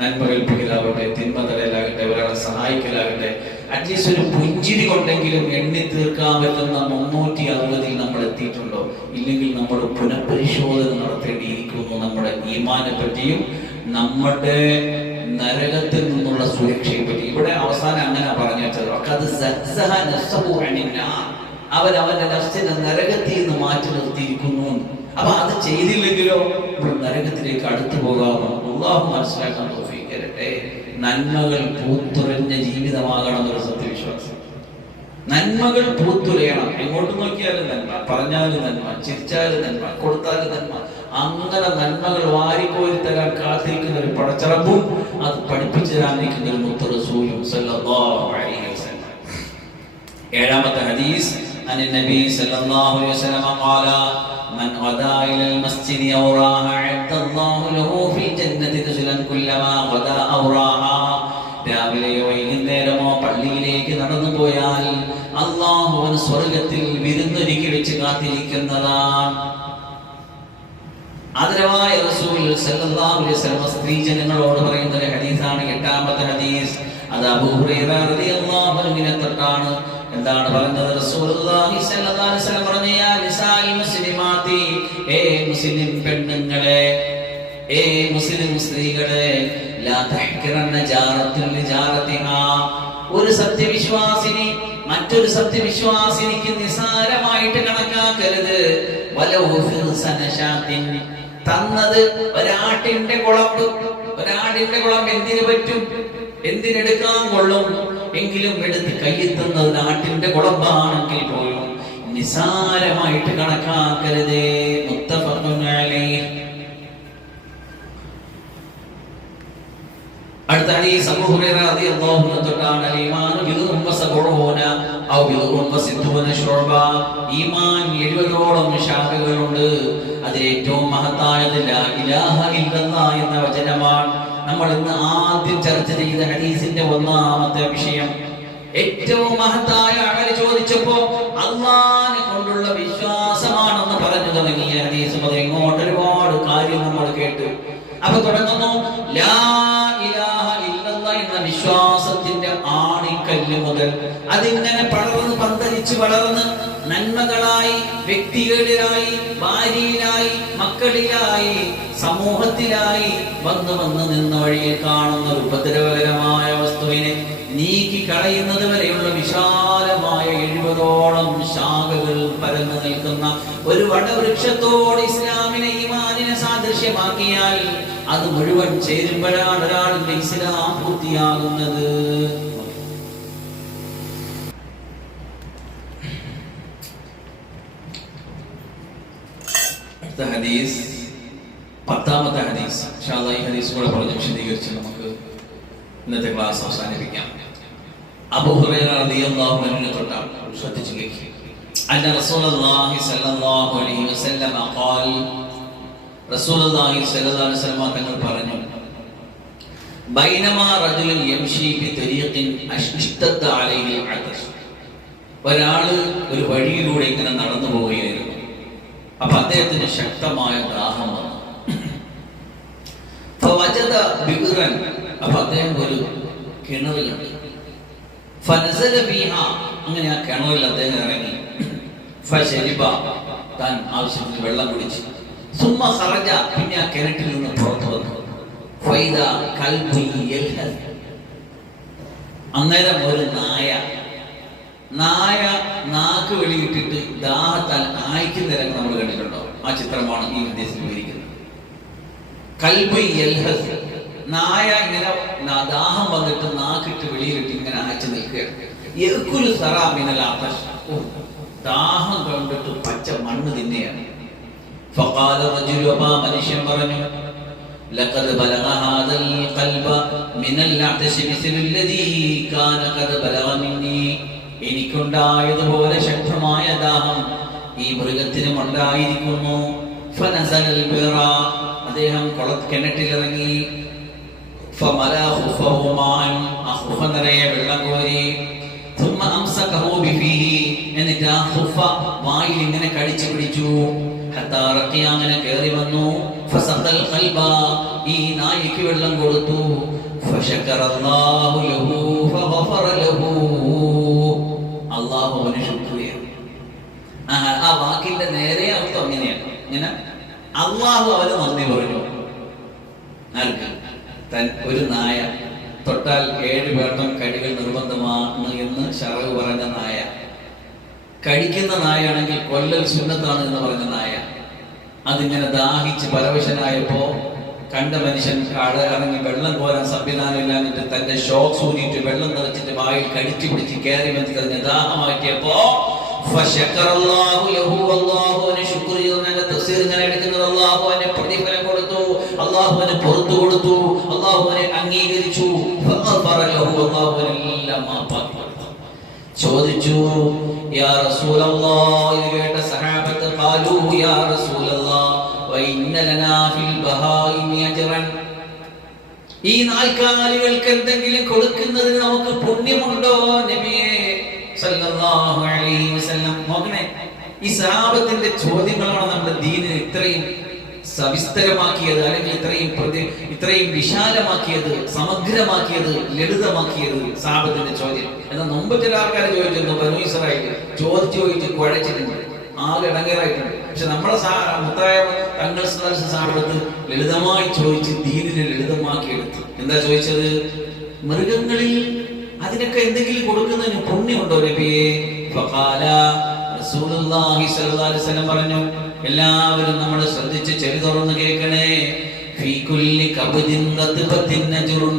നന്മ കൽപ്പിക്കലാകട്ടെ, തിന്മ തടയലാകട്ടെ, ഒരാളെ സഹായിക്കലാകട്ടെ, അറ്റ്ലീസ്റ്റ് ഒരു പുഞ്ചിരി കൊണ്ടെങ്കിലും എണ്ണി തീർക്കാൻ പറ്റുന്ന 360 നമ്മൾ എത്തിയിട്ടുണ്ടോ? ഇല്ലെങ്കിൽ നമ്മൾ പുനഃപരിശോധന നടത്തേണ്ടിയിരിക്കുന്നു നമ്മുടെ ഈമാനെ പറ്റിയും നമ്മുടെ നരകത്തിൽ നിന്നുള്ള സുരക്ഷയെ പറ്റി. ഇവിടെ അവസാനം അങ്ങനെ പറഞ്ഞു വെച്ചത്, അവൻ അവന്റെ നഫ്സിനെ നരകത്തിൽ നിന്ന് മാറ്റി നിർത്തിയിരിക്കുന്നു. അപ്പൊ അത് ചെയ്തില്ലെങ്കിലോ നരകത്തിലേക്ക് അടുത്തു പോകാമോ? അല്ലാഹു മനസ്സിലാക്കാൻ തൗഫീഖ് തരട്ടെ. നന്മകൾ പൂത്തുലഞ്ഞ ജീവിതമാകണം എന്നൊരു സത്യവിശ്വാസം. നന്മകൾ പൂത്തുലയണം. എങ്ങോട്ട് നോക്കിയാലും നന്മ, പറഞ്ഞാലും നന്മ, ചിരിച്ചാലും നന്മ, കൊടുത്താലും നന്മ. അങ്ങനെ നന്മകൾ വാരിക്കോരി തരാൻ കാത്തിരിക്കുന്ന ഒരു പടച്ചറബും അത് പഠിപ്പിച്ചു തരാനിരിക്കുന്ന ഒരു മുത്ത് റസൂലും സല്ലല്ലാഹു അലൈഹി വസല്ലം. ഏഴാമത്തെ ഹദീസ് عن النبي صلى الله عليه وسلم قال من غدا إلى المسجد أو راح أعد الله له في الجنة نزلا كلما غدا أو راح. രാവിലെയോ വൈകുന്നേരമോ പള്ളിയിലേക്ക് നടന്നു പോയാൽ അല്ലാഹു അവന് സ്വർഗ്ഗത്തിൽ വിരുന്നൊരുക്കി വെച്ച് കാത്തിരിക്കുന്നതാണ്. ആദരവായ റസൂൽ സല്ലല്ലാഹു അലൈഹി വസല്ലം സ്ത്രീ ജനങ്ങളോട് പറയുന്ന ഒരു ഹദീസാണ്. എട്ടാമത്തെ ഹദീസ് അത് അബൂ ഹുറൈറ റളിയല്ലാഹു അൻഹുവിനെ തൊട്ടാണ്. എന്താണ് പറഞ്ഞത്? റസൂലുള്ളാഹി സ്വല്ലല്ലാഹു അലൈഹി വസല്ലം പറഞ്ഞു, യാ നിസാഇൽ മുസ്ലിമാത്തി, ഏ മുസ്ലിം പെണ്ണുങ്ങളെ, ഏ മുസ്ലിം സ്ത്രീകളെ, ലാ തഹ്കിറന്ന ജാറത്തുൽ ലിജാറതിഹാ, ഒരു സത്യവിശ്വാസിനി മറ്റൊരു സത്യവിശ്വാസിനിക്ക് നിസാരമായിട്ട് കണക്കാക്കരുത്. വലൗ ഫിർസനശാത്തിൻ, തന്നത് ഒരാട്ടിന്റെ കുളമ്പ്. ഒരാടിന്റെ കുളമ്പ് എന്തിനു പറ്റും? എന്തിനെടുക്കാൻ കൊള്ളും? എങ്കിലും എടുത്ത് കയ്യെത്തുന്ന നാട്ടിന്റെ കുളമ്പാണെങ്കിൽ പോലും നിസാരമായിട്ട് കണക്കാക്കരുതേ. മുത്തഫഖുൻ അലൈഹി. അടുത്ത ഹദീസ് അബൂ ഹുറൈറ റളിയല്ലാഹു അൻഹു തൊട്ടാണ്. അൽ ഈമാനു ബിദുൻ വസബഊന ഔ ബിദുൻ വസിദ്ദൂന ശുഅബ. ഈമാൻ 70ഓളം ശാഖകളുണ്ട്. അതിലേറ്റവും മഹത്തായത് ലാ ഇലാഹ ഇല്ലല്ലാഹ് എന്ന വചനമാണ്. നമ്മൾ ഇന്ന് ആദ്യം ചർച്ച ചെയ്ത ഹദീസിന്റെ ഒന്നാമത്തെ വിഷയം. ഏറ്റവും മഹത്തായ അമൽ ചോദിച്ചപ്പോ അല്ലാഹനെ കൊണ്ടുള്ള വിശ്വാസമാണെന്ന് പറഞ്ഞു തുടങ്ങിയ ഹദീസ് മുതൽ ഇങ്ങോട്ട് ഒരുപാട് കാര്യം നമ്മൾ കേട്ടു. അപ്പൊ തുടങ്ങുന്നു ലാ ഇലാഹ ഇല്ലല്ലാഹ് എന്ന വിശ്വാസത്തിന്റെ ആണിക്കല്ല് മുതൽ അതിങ്ങനെ പടർന്ന് പന്തലിച്ച് വളർന്ന് നന്മകളായി, വ്യക്തികളിലായി, ഭാര്യയിലായി, മക്കളിലായി, സമൂഹത്തിലായി വന്ന് വന്ന് നിന്ന വഴിയിൽ കാണുന്ന ഒരു ഉപദ്രവകരമായ വസ്തുവിനെ നീക്കി കളയുന്നത് വരെയുള്ള വിശാലമായ 70ഓളം ശാഖകൾ പരന്നു നിൽക്കുന്ന ഒരു വടവൃക്ഷത്തോട് ഇസ്ലാമിനെ, ഈമാനിനെ സാദൃശ്യമാക്കിയാൽ അത് മുഴുവൻ ചേരുമ്പോഴാണ് ഒരാളുടെ ഇസ്ലാം പൂർത്തിയാകുന്നത്. ഹദീസ്, 10ാമത്തെ ഹദീസ്. ഇൻഷാ അല്ലാഹ് ഈ ഹദീസ് കൂടെ പറഞ്ഞ് വിശദീകരിച്ച് നമുക്ക് ഇന്നത്തെ ക്ലാസ് അവസാനിപ്പിക്കാം. അബൂ ഹുറൈറ റളിയല്ലാഹു അൻഹു തൊട്ടാണ്. ശ്രദ്ധിച്ചു കേൾക്കുക. അന്ന റസൂലുള്ളാഹി സ്വല്ലല്ലാഹു അലൈഹി വസല്ലം ഖാൽ, റസൂലുള്ളാഹി സ്വല്ലല്ലാഹു അലൈഹി വസല്ലം തങ്ങൾ പറഞ്ഞു, ബൈനമാ റജുലുൻ യംശി ഫി തരീഖിൻ അഷ്തദ്ദ അലൈഹി അൽഅതശ്. ഒരാള് ഒരു വഴിയിലൂടെ ഇങ്ങനെ നടന്നു പോവുകയായിരുന്നു. അപ്പൊ അദ്ദേഹത്തിന് ശക്തമായ ദാഹം വന്നു. ഫവജദ ബിഗ്റൻ, അപ്പോൾ അദ്ദേഹം ഒരു കിണർ കണ്ടു. ഫനസല ഫീഹാ, അങ്ങനെ ആ കിണറിൽ അദ്ദേഹം ഇറങ്ങി. ഫശരിബ, താൻ ആവശ്യത്തിന് വെള്ളം കുടിച്ചു. സുമ്മ ഖറജ, പിന്നെ ആ കിണറ്റിൽ നിന്ന് പുറത്തു വന്നു. ഫൈദ കൽബി യൽഹസ്, അന്നേരം ഒരു നായ നാക്ക് വെളിയിട്ടിട്ട് ദാഹത്താൽ ആയിക്കുന്ന രംഗം നമ്മൾ കണ്ടിട്ടുണ്ടോ? ആ ചിത്രമാണ് ഈ ഹദീസിൽ വിവരിക്കുന്നത്. കൽബി യൽഹസ്, നായ ഇങ്ങനെ ദാഹം വന്നിട്ട് നാക്കിട്ട് വെളിയിലിട്ട് ഇങ്ങനെ അയച്ചു നിൽക്കുകയാണ്. യഅ്കുലു സറാ മിനൽ ആതശ്, ദാഹം കണ്ടിട്ട് പച്ച മണ്ണ് തിന്നെയാണ്. ഫഖാല റജുലു, മനുഷ്യൻ പറഞ്ഞു, ലഖദ് ബലഗ ഹാദൽ ഖൽബ മിനൽ അഅ്തശി മിസ്ലു അല്ലദീ കാന ഖദ് ബലഗ മിന്നി, എനിക്കുണ്ടായതുപോലെ ശക്തമായ ദാഹം ഈ മൃഗത്തിനും ഉണ്ടായിരിക്കുന്നു. ഫനസലൽ ബിറ, അദ്ദേഹം കിണറ്റിലിറങ്ങി. ഫമലാ ഖുഫഹു മാൻ, ആ ഖുഫ നിറയെ വെള്ളം കോരി. ثم امسكه بفيه, എന്നിട്ട് ആ ഖുഫ വായിൽ ഇങ്ങനെ കടിച്ചു പിടിച്ചു. ഹത്താ റഖിയ, അങ്ങനെ കയറി വന്നു. ഫസഖൽ ഖൽബ, ഈ നായിക്ക് വെള്ളം കൊടുത്തു. ഫശകറല്ലാഹു ലഹു ഫഗഫറ ലഹു, അല്ലാഹു അവന് ശുക്ർ ചെയ്തു. ആ വാക്കിന്റെ നേരെ അർത്ഥം അങ്ങനെയാണ്. ഇങ്ങനെ അല്ലാഹു അവന് നന്ദി പറഞ്ഞു. ആർക്ക്? ഒരു നായ തൊട്ടാൽ 7 വേട്ടം കടികൾ നിർബന്ധമാണ് എന്ന് ശറഅ് പറഞ്ഞ നായ, കടിക്കുന്ന നായാണെങ്കിൽ കൊല്ലൽ സുന്നത്താണ് എന്ന് പറഞ്ഞ നായ, അതിങ്ങനെ ദാഹിച്ച് പരവശനായപ്പോ കണ്ട മനുഷ്യൻ ഇറങ്ങി വെള്ളം കോരാൻ സംവിധാനം ഇല്ലാന്നിട്ട് തന്റെ ഷോക്ക് സൂരിയിട്ട് വെള്ളം നിറച്ചിട്ട് വായിൽ കടിച്ചു പിടിച്ച് കയറി വന്നിട്ട് അതിനെ ദാഹമാക്കിയപ്പോ ഫശകറല്ലാഹു ലഹു, അല്ലാഹു അവനെ ശുക്ർ ചെയ്തു. ഞാൻ തഫ്സീർ ഇങ്ങനെ എടുക്കുന്നത്, അല്ലാഹു അവനെ പ്രതിഫലം കൊടുത്തു, അല്ലാഹു അവനെ പുറത്തു കൊടുത്തു, അല്ലാഹു അവനെ അംഗീകരിച്ചു. ഫഗഫറ ലഹു, അല്ലാഹു അവനെല്ലാം മാപ്പാക്കി കൊടുത്തു. ചോദിച്ചു, യാ റസൂലല്ലാഹ്, ഇത് കേട്ട സഹാബത്ത് ഖാലൂ യാ റസൂലല്ലാഹ് വഇന്ന ലനാ ഫിൽ ബഹായിമി അജ്റൻ, ഈ നാൽക്കാലികൾക്ക് എന്തെങ്കിലും കൊടുക്കുന്നതിന് നമുക്ക് പുണ്യമുണ്ടോ നബിയേ സല്ലല്ലാഹു അലൈഹി വസല്ലം? നോക്കണേ, ഈ സഹാബത്തിന്റെ ചോദ്യങ്ങളാണ് നമ്മുടെ ദീനിനെ ഇത്രയും സവിസ്തരമാക്കിയത്, അല്ലെങ്കിൽ ഇത്രയും വിശാലമാക്കിയത്, സമഗ്രമാക്കിയത്, ലളിതമാക്കിയത് സഹാബത്തിന്റെ ചോദ്യം. എന്നാൽ മുമ്പ് ചില ആൾക്കാർ ചോദിച്ചിരുന്നു, ബനൂ ഇസ്രായേൽ ചോദിച്ച് കുഴച്ചിട്ടുണ്ട്, ആകെ ഇടങ്ങേറായിട്ടുണ്ട്. പക്ഷെ നമ്മളെ മുത്തായ തങ്ങൾ സഹാബത്ത് ലളിതമായി ചോദിച്ച് ദീനിനെ ലളിതമാക്കി എടുത്തു. എന്താ ചോദിച്ചത്? മൃഗങ്ങളിൽ അതിനൊക്കെ എന്തെങ്കിലും കൊടുക്കുന്നതിന് പുണ്യമുണ്ടോ നബിയേ? ഫഖാല റസൂലുള്ളാഹി സ്വല്ലല്ലാഹു അലൈഹി വസല്ലം പറഞ്ഞു, എല്ലാവരും നമ്മൾ ശ്രദ്ധിച്ച് ചെവി തുറന്ന് കേൾക്കണേ. ഫീ കുല്ലി കബ്ദിൻ റത്ബത്തിൻ നജ്റുൻ,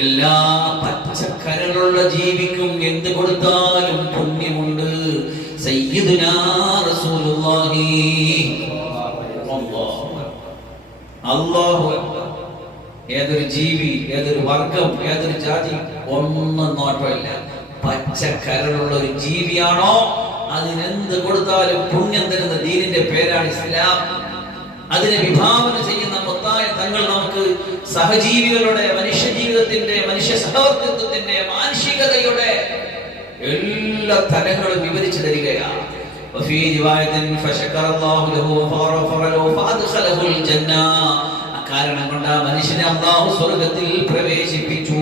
എല്ലാ പച്ചക്കരളുള്ള ജീവിക്കും എന്ത് കൊടുത്താലും പുണ്യമുണ്ട്. സയ്യിദുനാ റസൂലുള്ളാഹി അല്ലാഹു അക്ബർ. ഏതൊരു ജീവി, ഏതൊരു വർഗം, ഏതൊരു ജാതി ഒന്നും നോട്ടമില്ല. പച്ചക്കരളുള്ള ഒരു ജീവിയാണോ അതിനെന്ത് കൊടുത്താലും പുണ്യം തരുന്ന ദീനിന്റെ പേരാണ് ഇസ്ലാം. അതിനെ വിഭാവന ചെയ്യുന്ന മുത്തായ തങ്ങൾ നമുക്ക് സഹജീവികളുടെ, മനുഷ്യ ജീവിതത്തിന്റെ, മനുഷ്യ സഹവർത്തിത്വത്തിന്റെ, മാനുഷികതയുടെ എല്ലാ തലങ്ങളും വിവരിച്ചു തരികയാണ്. وفي رواية فشكر الله له وغفر له فأدخله الجنة, കാരണം കൊണ്ട് ആ മനുഷ്യനെ അല്ലാഹു സ്വർഗ്ഗത്തിൽ പ്രവേശിപ്പിച്ചു.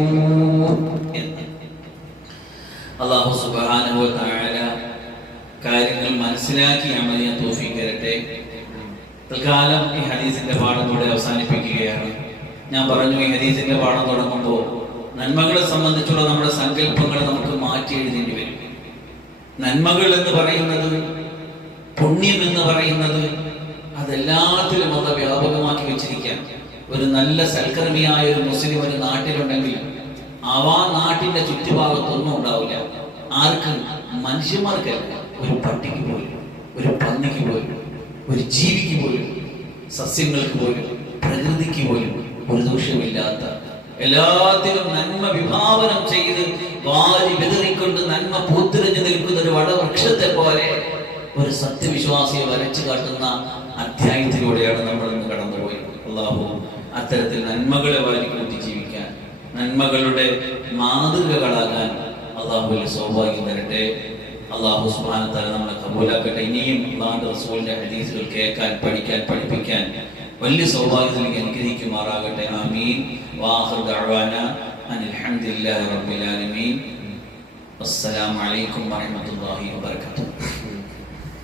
അല്ലാഹു സുബ്ഹാനഹു വ തആല കാര്യങ്ങൾ മനസ്സിലാക്കി അമൽ ചെയ്യാൻ തൗഫീഖ് തരട്ടെ. തൽക്കാലം ഈ ഹദീസിന്റെ പാഠം കൂടെ അവസാനിപ്പിക്കുകയാണ്. ഞാൻ പറഞ്ഞു, ഈ ഹദീസിന്റെ പാഠം തുടങ്ങുമ്പോൾ നന്മകളെ സംബന്ധിച്ചുള്ള നമ്മുടെ സങ്കല്പങ്ങൾ നമുക്ക് മാറ്റി എഴുതേണ്ടി വരും. നന്മകൾ എന്ന് പറയുന്നത്, പുണ്യം എന്ന് പറയുന്നത്, അതെല്ലാത്തിലും അത് വ്യാപകമാക്കി വെച്ചിരിക്കാം. ഒരു നല്ല സൽക്കർമ്മിയായ ഒരു മുസ്ലിം ഒരു നാട്ടിലുണ്ടെങ്കിൽ ആ നാട്ടിന്റെ ചുറ്റുഭാഗത്തൊന്നും ഉണ്ടാവില്ല. ആർക്കും? മനുഷ്യന്മാർക്കല്ല, ഒരു പട്ടിക്ക് പോലും, ഒരു പന്നിക്ക് പോലും, ഒരു ജീവിക്ക് പോലും, സസ്യങ്ങൾക്ക് പോലും, പ്രകൃതിക്ക് പോലും ഒരു ദോഷമില്ലാത്ത, എല്ലാത്തിലും നന്മ വിഭാവനം ചെയ്ത് വാരി വിതറിക്കൊണ്ട് നന്മ പൂത്തിരിഞ്ഞു നിൽക്കുന്ന ഒരു വടവൃക്ഷത്തെ പോലെ ഒരു സത്യവിശ്വാസിയെ വരച്ചു കാട്ടുന്ന അധ്യായത്തിലൂടെയാണ് നമ്മൾ ഇന്ന് കടന്നുപോയത്. അല്ലാഹു അത്തരത്തിൽ നന്മകളെ വാരിക്കൂട്ടി ജീവിക്കാൻ, നന്മകളുടെ മാതൃകകളാകാൻ അല്ലാഹുവിൽ സൗഭാഗ്യം തരട്ടെ. അല്ലാഹു സുബ്ഹാനഹു വ തആല നമ്മളെ കബൂലാക്കട്ടെ. ഇനിയും അല്ലാഹുവിന്റെ റസൂലിന്റെ ഹദീസുകൾ കേൾക്കാൻ, പഠിക്കാൻ, പഠിപ്പിക്കാൻ വലിയ സൗഭാഗ്യത്തിലേക്ക് അനുഗ്രഹിക്കുമാറാകട്ടെ. ആമീൻ. വാഖിറു ദഅവാനാ അനിൽ ഹംദുലില്ലാഹി റബ്ബിൽ ആലമീൻ. അസ്സലാമു അലൈക്കും വറഹ്മത്തുള്ളാഹി വബറകാതുഹു.